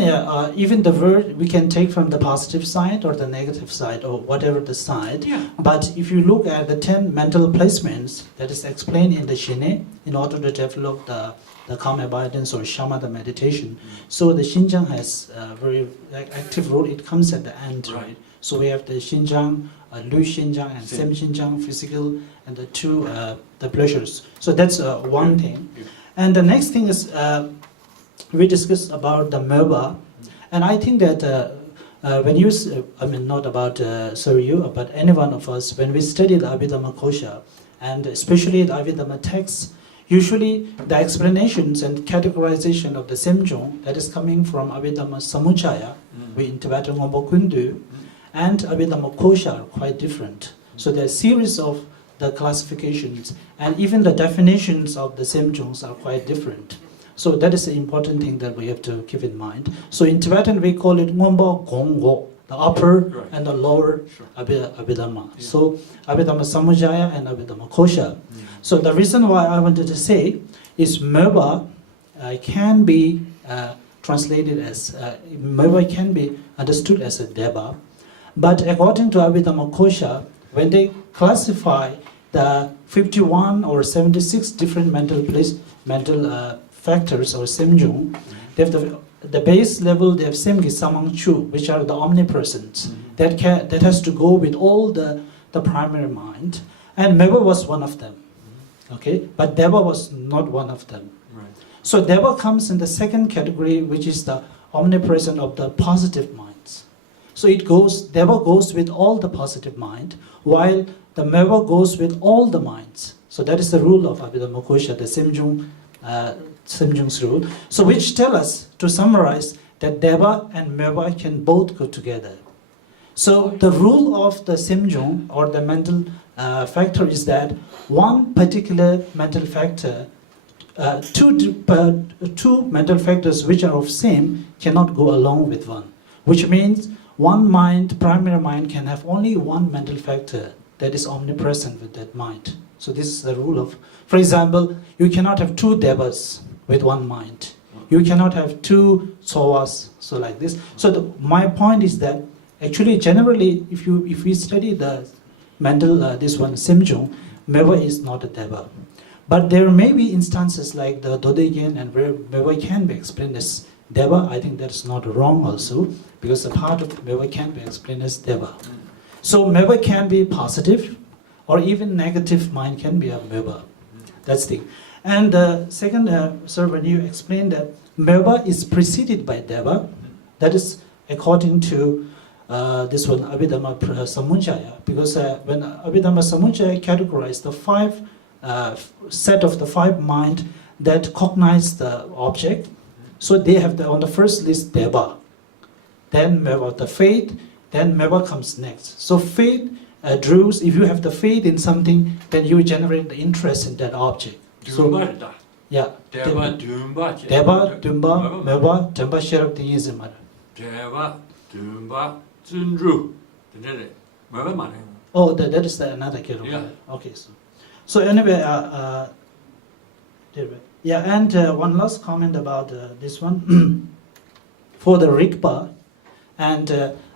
even the word we can take from the positive side or the negative side or whatever the side. Yeah. But if you look at the 10 mental placements that is explained in the Shine in order to develop the calm abidance or shamatha meditation, so the Xinjiang has a very active role. It comes at the end, Right. right? So we have the Xinjiang, Lu Xinjiang and Sim. Sem Xinjiang, physical, and the two, the pleasures. So that's one thing. Yeah. And the next thing is, we discussed about the merba, and I think that when you, I mean not about you, but any one of us, when we study the Abhidhamma Kosha, and especially the Abhidhamma texts, usually the explanations and categorization of the Semjong that is coming from Abhidhamma Samuchaya, we in Tibetan Ngombo Kundu, and Abhidhamma Kosha are quite different. So there are a series of the classifications, and even the definitions of the Semjongs are quite different. So that is the important thing that we have to keep in mind. So in Tibetan we call it Ngomba Gongwo, the upper Right. and the lower Sure. Abhidhamma. Yeah. So Abhidhamma Samujaya and Abhidhamma Kosha. So the reason why I wanted to say is Merba can be translated as, Merba can be understood as a Deba. But according to Abhidhamma Kosha, when they classify the 51 or 76 different mental factors or Semjung, they have the base level, they have Semgi Samang Chu, which are the omnipresents. That has to go with all the primary mind. And Meba was one of them. Okay? But Deva was not one of them. Right. So Deva comes in the second category, which is the omnipresent of the positive minds. So Deva goes with all the positive mind, while the Meva goes with all the minds. So that is the rule of Abhidhamma Kosha, the Semjung's rule. So which tell us, to summarize, that Deva and Meva can both go together. So the rule of the Semjung or the mental factor is that one particular mental factor, two mental factors which are of same cannot go along with one. Which means one mind, primary mind, can have only one mental factor that is omnipresent with that mind. So this is the rule of, for example, you cannot have two devas with one mind. You cannot have two sowas, so like this. So my point is that actually generally if we study the mental, this one, Semjung, Meva is not a deva. But there may be instances like the Dodegen and where Meva can be explained as Deva, I think that's not wrong also, because a part of meva can be explained as deva. So meva can be positive, or even negative mind can be a meva. That's the thing. And second, sir, when you explained that meva is preceded by deva, that is according to this one, Abhidhamma-samujaya, because when Abhidhamma-samujaya categorized the five set of the five mind that cognize the object, so they have on the first list deva, then meva, the faith, then meva comes next. So faith draws, if you have the faith in something, then you generate the interest in that object. So, yeah. Deva, Dumba, Deva, Dumba, meva, Dumba, Sherab, the Yizimara. Deva, Dumba, Zunru. Meva mane. Oh, that is another category. Yeah. Okay, so anyway, yeah, and one last comment about this one for the Rigpa, and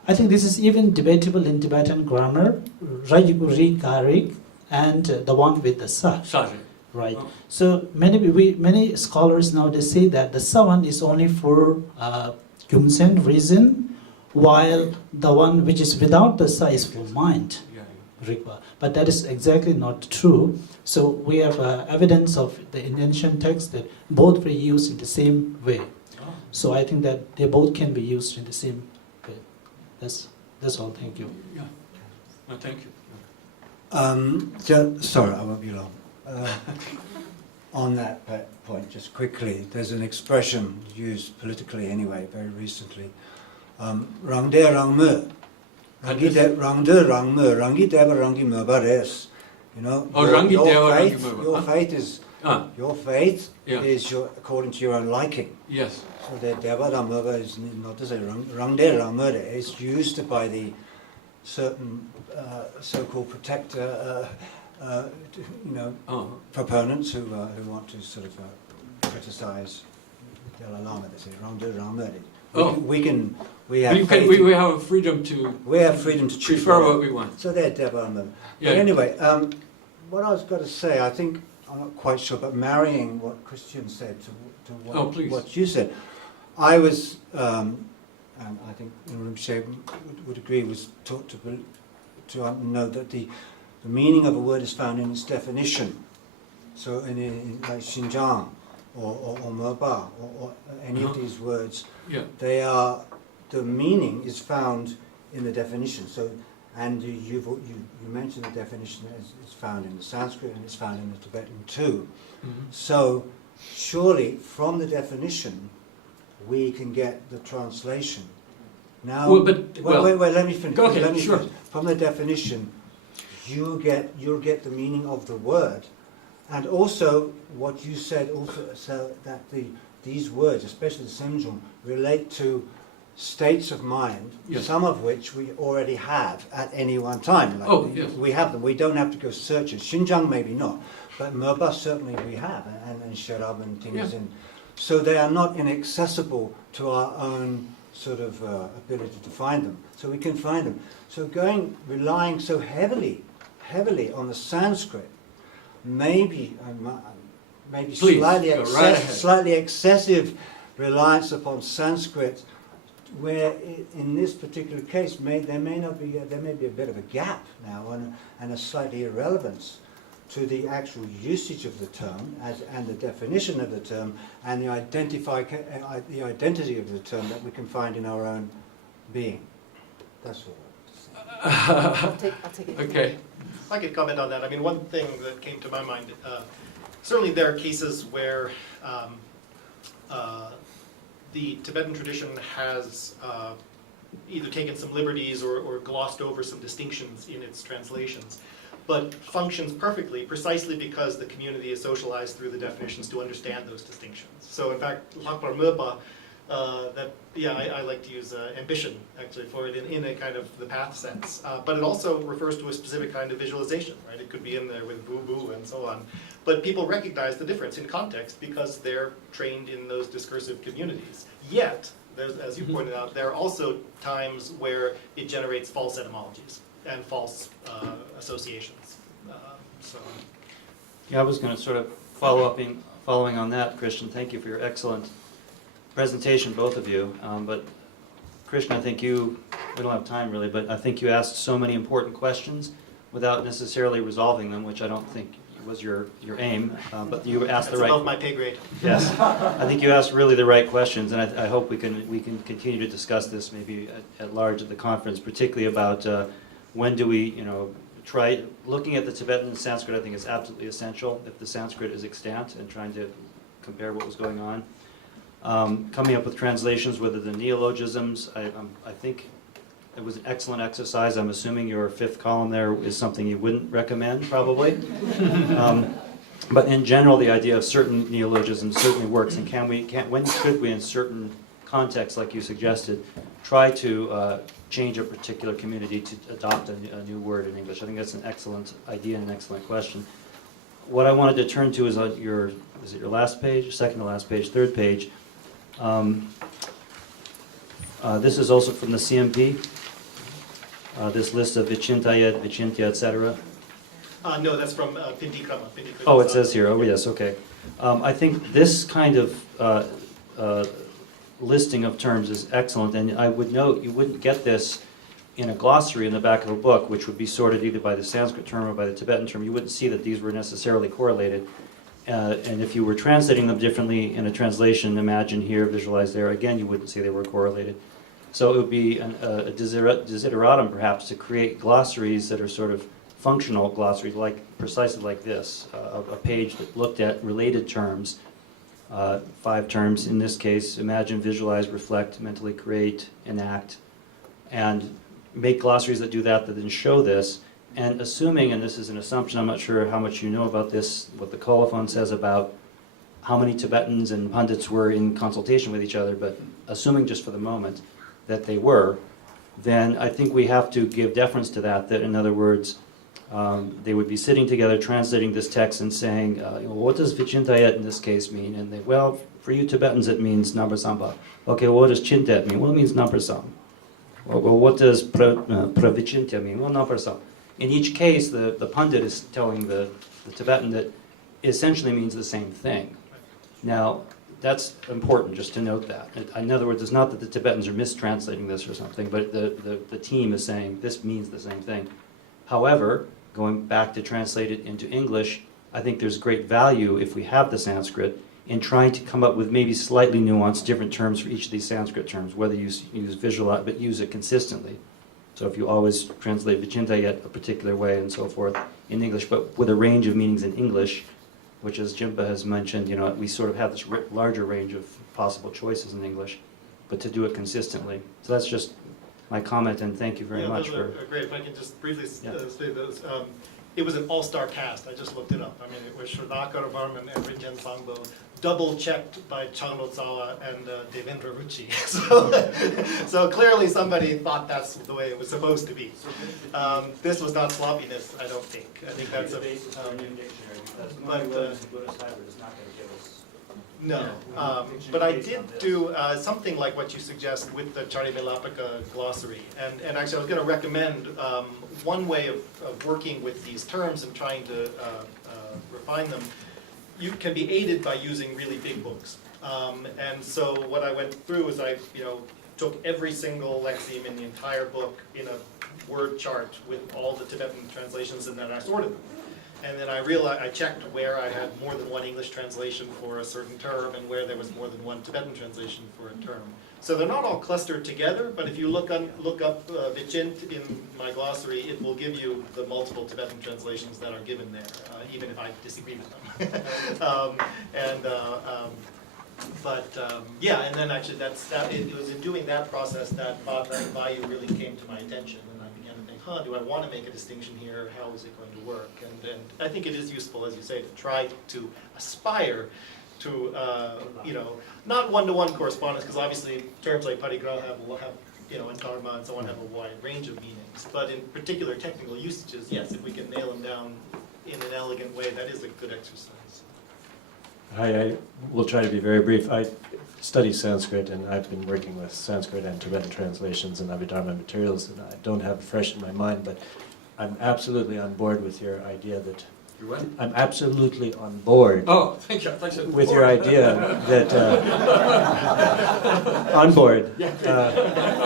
I think this is even debatable in Tibetan grammar, Rajguri and the one with the sa. Sari. Right. Oh. So many scholars now they say that the savan is only for Gyumsen, reason, while the one which is without the sa is for mind, Yeah. Rigpa. But that is exactly not true. So we have evidence of the ancient text that both were used in the same way. Oh. So I think that they both can be used in the same way. That's all. Thank you. Yeah. No, thank you. Sorry, I won't be long. On that point, just quickly, there's an expression used politically anyway, very recently. Rangde rangme, rangi de rangde rangme, rangi deva rangi mebares. You know, Oh, rangi deva rangi meba. your faith is your faith Yeah. is according to your own liking. Yes. So the deva rangme is not to say rangde rangme. It's used by the certain so-called protector. Proponents who want to sort of criticize Dalai Lama. They say Rangde Rangme. We have freedom to choose prefer what we want. So they're Deva and them. Yeah. But anyway, what I was going to say, I think I'm not quite sure, but marrying what Christian said to what you said, I was, and I think Rinpoche would agree, was taught to know that the meaning of a word is found in its definition. So in like Xinjiang or Merba or any of these words, the meaning is found in the definition. So, and you mentioned the definition as it's found in the Sanskrit and it's found in the Tibetan too. Mm-hmm. So surely from the definition we can get the translation. Now, wait, let me finish. Go ahead, sure. From the definition, you'll get the meaning of the word, and also what you said also, so that these words, especially the Semjung, relate to states of mind, yes. Some of which we already have at any one time. Like yes. We have them. We don't have to go search it. Xinjiang maybe not, but Merba certainly we have, and Sherab and things. Yeah. So they are not inaccessible to our own sort of ability to find them. So we can find them. So relying so heavily on the Sanskrit, maybe slightly excessive reliance upon Sanskrit, where in this particular case there may be a bit of a gap now and a slightly irrelevance to the actual usage of the term and the definition of the term and the identity of the term that we can find in our own being. That's all. I'll take it. Okay. If I could comment on that. I mean, one thing that came to my mind, certainly there are cases where the Tibetan tradition has either taken some liberties or glossed over some distinctions in its translations, but functions perfectly precisely because the community is socialized through the definitions to understand those distinctions. So in fact, Lakbar Merpa, I like to use ambition actually for it in a kind of the path sense, but it also refers to a specific kind of visualization, right? It could be in there with boo-boo and so on. But people recognize the difference in context because they're trained in those discursive communities. Yet, as you pointed out, there are also times where it generates false etymologies and false associations. Yeah, I was going to sort of following on that, Christian. Thank you for your excellent presentation, both of you. But Krishna, I think we don't have time really, but I think you asked so many important questions without necessarily resolving them, which I don't think was your aim, but you asked the right. That's above my pay grade. Yes, I think you asked really the right questions, and I hope we can continue to discuss this maybe at large at the conference, particularly about when do we, try looking at the Tibetan and Sanskrit. I think is absolutely essential if the Sanskrit is extant, and trying to compare what was going on. Coming up with translations, whether the neologisms. I think it was an excellent exercise. I'm assuming your fifth column there is something you wouldn't recommend, probably. But in general, the idea of certain neologisms certainly works. And when could we, in certain contexts, like you suggested, try to change a particular community to adopt a new word in English? I think that's an excellent idea and an excellent question. What I wanted to turn to is on your last page, second to last page, third page. This is also from the CMP. This list of Vichintayat, Vichintya, etc. No, that's from Pindikrama. Oh, it says here. Oh, yes, okay. I think this kind of listing of terms is excellent, and I would note you wouldn't get this in a glossary in the back of a book, which would be sorted either by the Sanskrit term or by the Tibetan term. You wouldn't see that these were necessarily correlated. And if you were translating them differently in a translation, imagine here, visualize there, again, you wouldn't see they were correlated. So it would be a desideratum, perhaps, to create glossaries that are sort of functional glossaries, precisely like this, a page that looked at related terms, 5 terms in this case: imagine, visualize, reflect, mentally create, enact, and make glossaries that do that then show this. And assuming, and this is an assumption, I'm not sure how much you know about this, what the colophon says about how many Tibetans and pundits were in consultation with each other, but assuming just for the moment that they were, then I think we have to give deference to that in other words, they would be sitting together translating this text and saying, what does Vichintayat in this case mean? And well, for you Tibetans it means Nabrasamba. Okay, well, what does Chintat mean? Well, it means Nabrasam. Well, what does Pravichintya mean? Well, Nabrasam. In each case, the pundit is telling the Tibetan that it essentially means the same thing. Now, that's important just to note that. In other words, it's not that the Tibetans are mistranslating this or something, but the team is saying this means the same thing. However, going back to translate it into English, I think there's great value, if we have the Sanskrit, in trying to come up with maybe slightly nuanced different terms for each of these Sanskrit terms, whether you use visualize, but use it consistently. So if you always translate Vichintayat a particular way and so forth in English, but with a range of meanings in English, which, as Jimpa has mentioned, we sort of have this larger range of possible choices in English, but to do it consistently. So that's just my comment, and thank you very much for. Great. If I can just briefly Yeah. say those. It was an all-star cast. I just looked it up. I mean, it was Srinakar Varman and Rinchen Sangbo, double-checked by Changnotsawa and Devendra Ruchi. So clearly somebody thought that's the way it was supposed to be. This was not sloppiness, I don't think. I think that's a basis for a new dictionary. That's but, one word in Buddhist hybrid is not going to give us. No, but I did do something like what you suggest with the Caryāmelāpaka glossary. And actually I was going to recommend one way of working with these terms and trying to refine them. You can be aided by using really big books. And so what I went through is I took every single lexeme in the entire book in a word chart with all the Tibetan translations, and then I sorted them. And then I checked where I had more than one English translation for a certain term and where there was more than one Tibetan translation for a term. So they're not all clustered together, but if you look up Vichint in my glossary, it will give you the multiple Tibetan translations that are given there, even if I disagree with them. Yeah, and then actually it was in doing that process that Vayu really came to my attention. And I began to think, do I want to make a distinction here? How is it going to work? And I think it is useful, as you say, to try to aspire to, not one-to-one correspondence, because obviously terms like parigraha and karma and so on have a wide range of meanings. But in particular technical usages, yes, if we can nail them down in an elegant way, that is a good exercise. I will try to be very brief. I study Sanskrit, and I've been working with Sanskrit and Tibetan translations and Abhidharma materials, and I don't have it fresh in my mind, but I'm absolutely on board with your idea that You what? I'm absolutely on board Oh, thank you. Thanks. with your idea that on board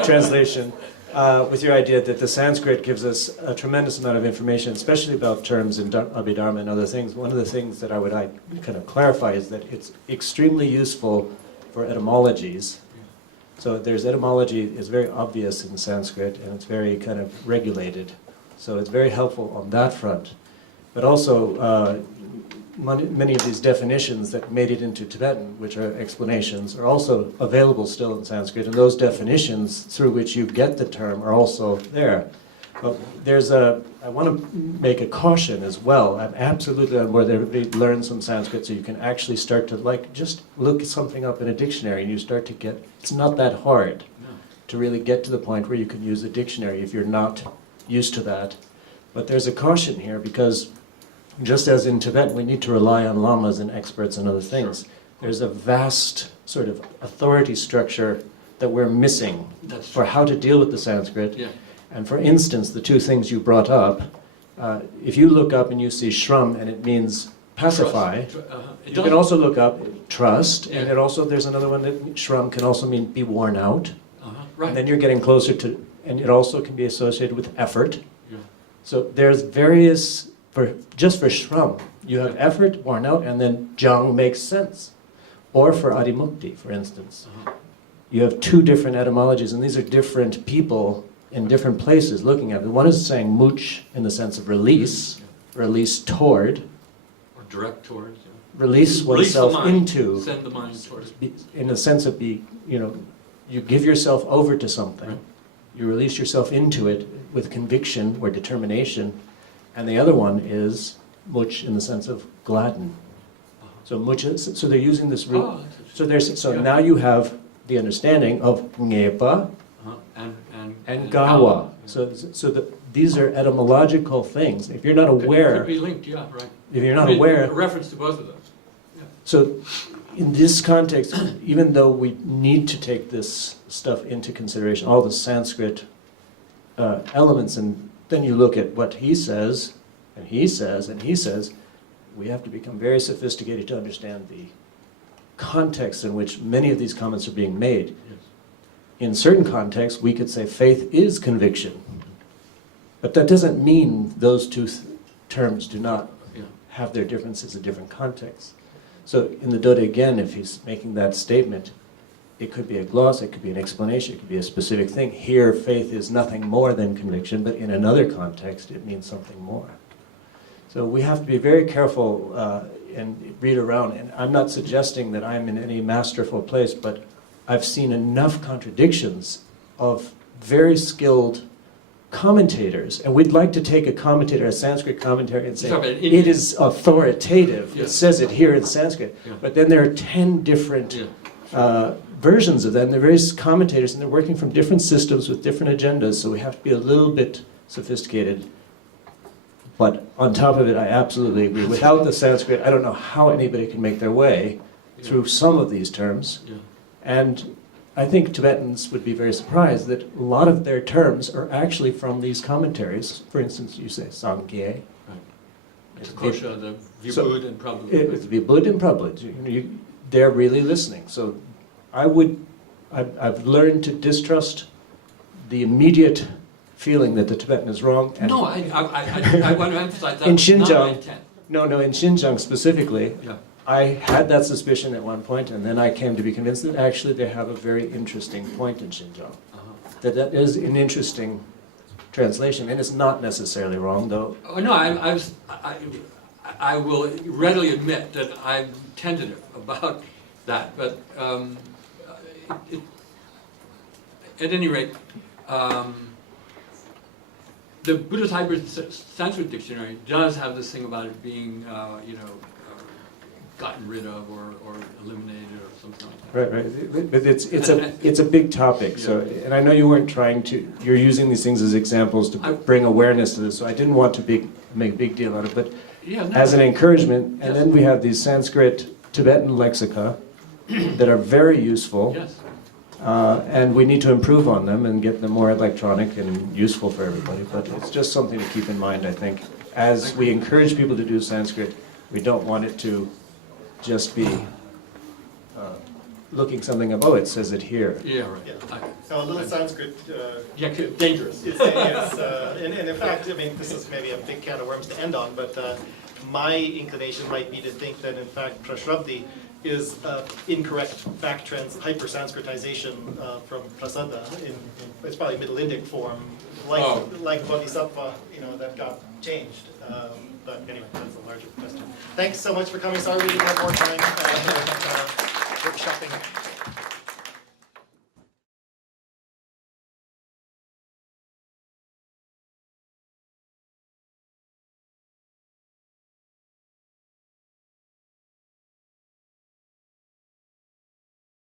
translation. With your idea that the Sanskrit gives us a tremendous amount of information, especially about terms in Abhidharma and other things. One of the things that I would kind of clarify is that it's extremely useful for etymologies. So there's etymology is very obvious in Sanskrit, and it's very kind of regulated. So it's very helpful on that front. But also, many of these definitions that made it into Tibetan, which are explanations, are also available still in Sanskrit, and those definitions through which you get the term are also there. But I want to make a caution as well. I'm absolutely on board that everybody learns some Sanskrit so you can actually start to just look something up in a dictionary and you start to get, it's not that hard to really get to the point where you can use a dictionary if you're not used to that. But there's a caution here because just as in Tibet, we need to rely on lamas and experts and other things. Sure. There's a vast sort of authority structure that we're missing for how to deal with the Sanskrit. Yeah. And for instance, the two things you brought up, if you look up and you see shram and it means pacify, you can also look up trust, and there's another one that shram can also mean be worn out. Right. And then you're getting closer to, and it also can be associated with effort. Yeah. So there's various, just for shram, you have effort, worn out, and then jang makes sense. Or for adimukti, for instance. You have two different etymologies, and these are different people in different places looking at it. One is saying much in the sense of release, release toward. Or direct towards. Yeah. Release oneself into. Send the mind towards. In the sense of you give yourself over to something. Right. You release yourself into it with conviction or determination. And the other one is much in the sense of gladden. So much, so they're using this root. So now you have the understanding of ngepa and gawa. So these are etymological things. If you're not aware, could be linked. Yeah, right. If you're not aware, a reference to both of those. Yeah. So in this context, even though we need to take this stuff into consideration, all the Sanskrit elements, and then you look at what he says, and he says, and he says, we have to become very sophisticated to understand the context in which many of these comments are being made. Yes. In certain contexts, we could say faith is conviction. But that doesn't mean those two terms do not have their differences in different contexts. So in the Dode again, if he's making that statement, it could be a gloss, it could be an explanation, it could be a specific thing. Here, faith is nothing more than conviction, but in another context, it means something more. So we have to be very careful and read around. And I'm not suggesting that I'm in any masterful place, but I've seen enough contradictions of very skilled commentators. And we'd like to take a commentator, a Sanskrit commentary, and say, it is authoritative. Yeah. It says it here in Sanskrit. Yeah. But then there are 10 different versions of them. They're various commentators, and they're working from different systems with different agendas, so we have to be a little bit sophisticated. But on top of it, I absolutely agree. Without the Sanskrit, I don't know how anybody can make their way through some of these terms. Yeah. And I think Tibetans would be very surprised that a lot of their terms are actually from these commentaries. For instance, you say Sangye. Right. It's Kosha, the Vibhud and Prabhupada. It's Vibhud and Prabhupada. They're really listening. So I've learned to distrust the immediate feeling that the Tibetan is wrong. And no, I want to emphasize that. In Xinjiang, in Xinjiang specifically, I had that suspicion at one point, and then I came to be convinced that actually they have a very interesting point in Xinjiang. That is an interesting translation, and it's not necessarily wrong, though. Oh, no, I will readily admit that I'm tentative about that, but at any rate, the Buddhist Hybrid Sanskrit Dictionary does have this thing about it being, gotten rid of or eliminated or something like that. Right. But it's a big topic. So, and I know you weren't trying to. You're using these things as examples to bring awareness to this. So I didn't want to make a big deal out of it. But as an encouragement, and then we have these Sanskrit Tibetan lexica that are very useful. Yes. And we need to improve on them and get them more electronic and useful for everybody. But it's just something to keep in mind, I think. as we encourage people to do Sanskrit, we don't want it to just be looking something up, oh, it says it here. Yeah, right. Yeah. So a little Sanskrit. Yeah, dangerous. It's dangerous. And in fact, I mean, this is maybe a big can of worms to end on, but my inclination might be to think that in fact Prashrabdi is incorrect fact hyper-Sanskritization from Prasada. It's probably Middle Indic form, like Bodhisattva, that got changed. But anyway, that's a larger question. Thanks so much for coming. Sorry we didn't have more time. Workshopping.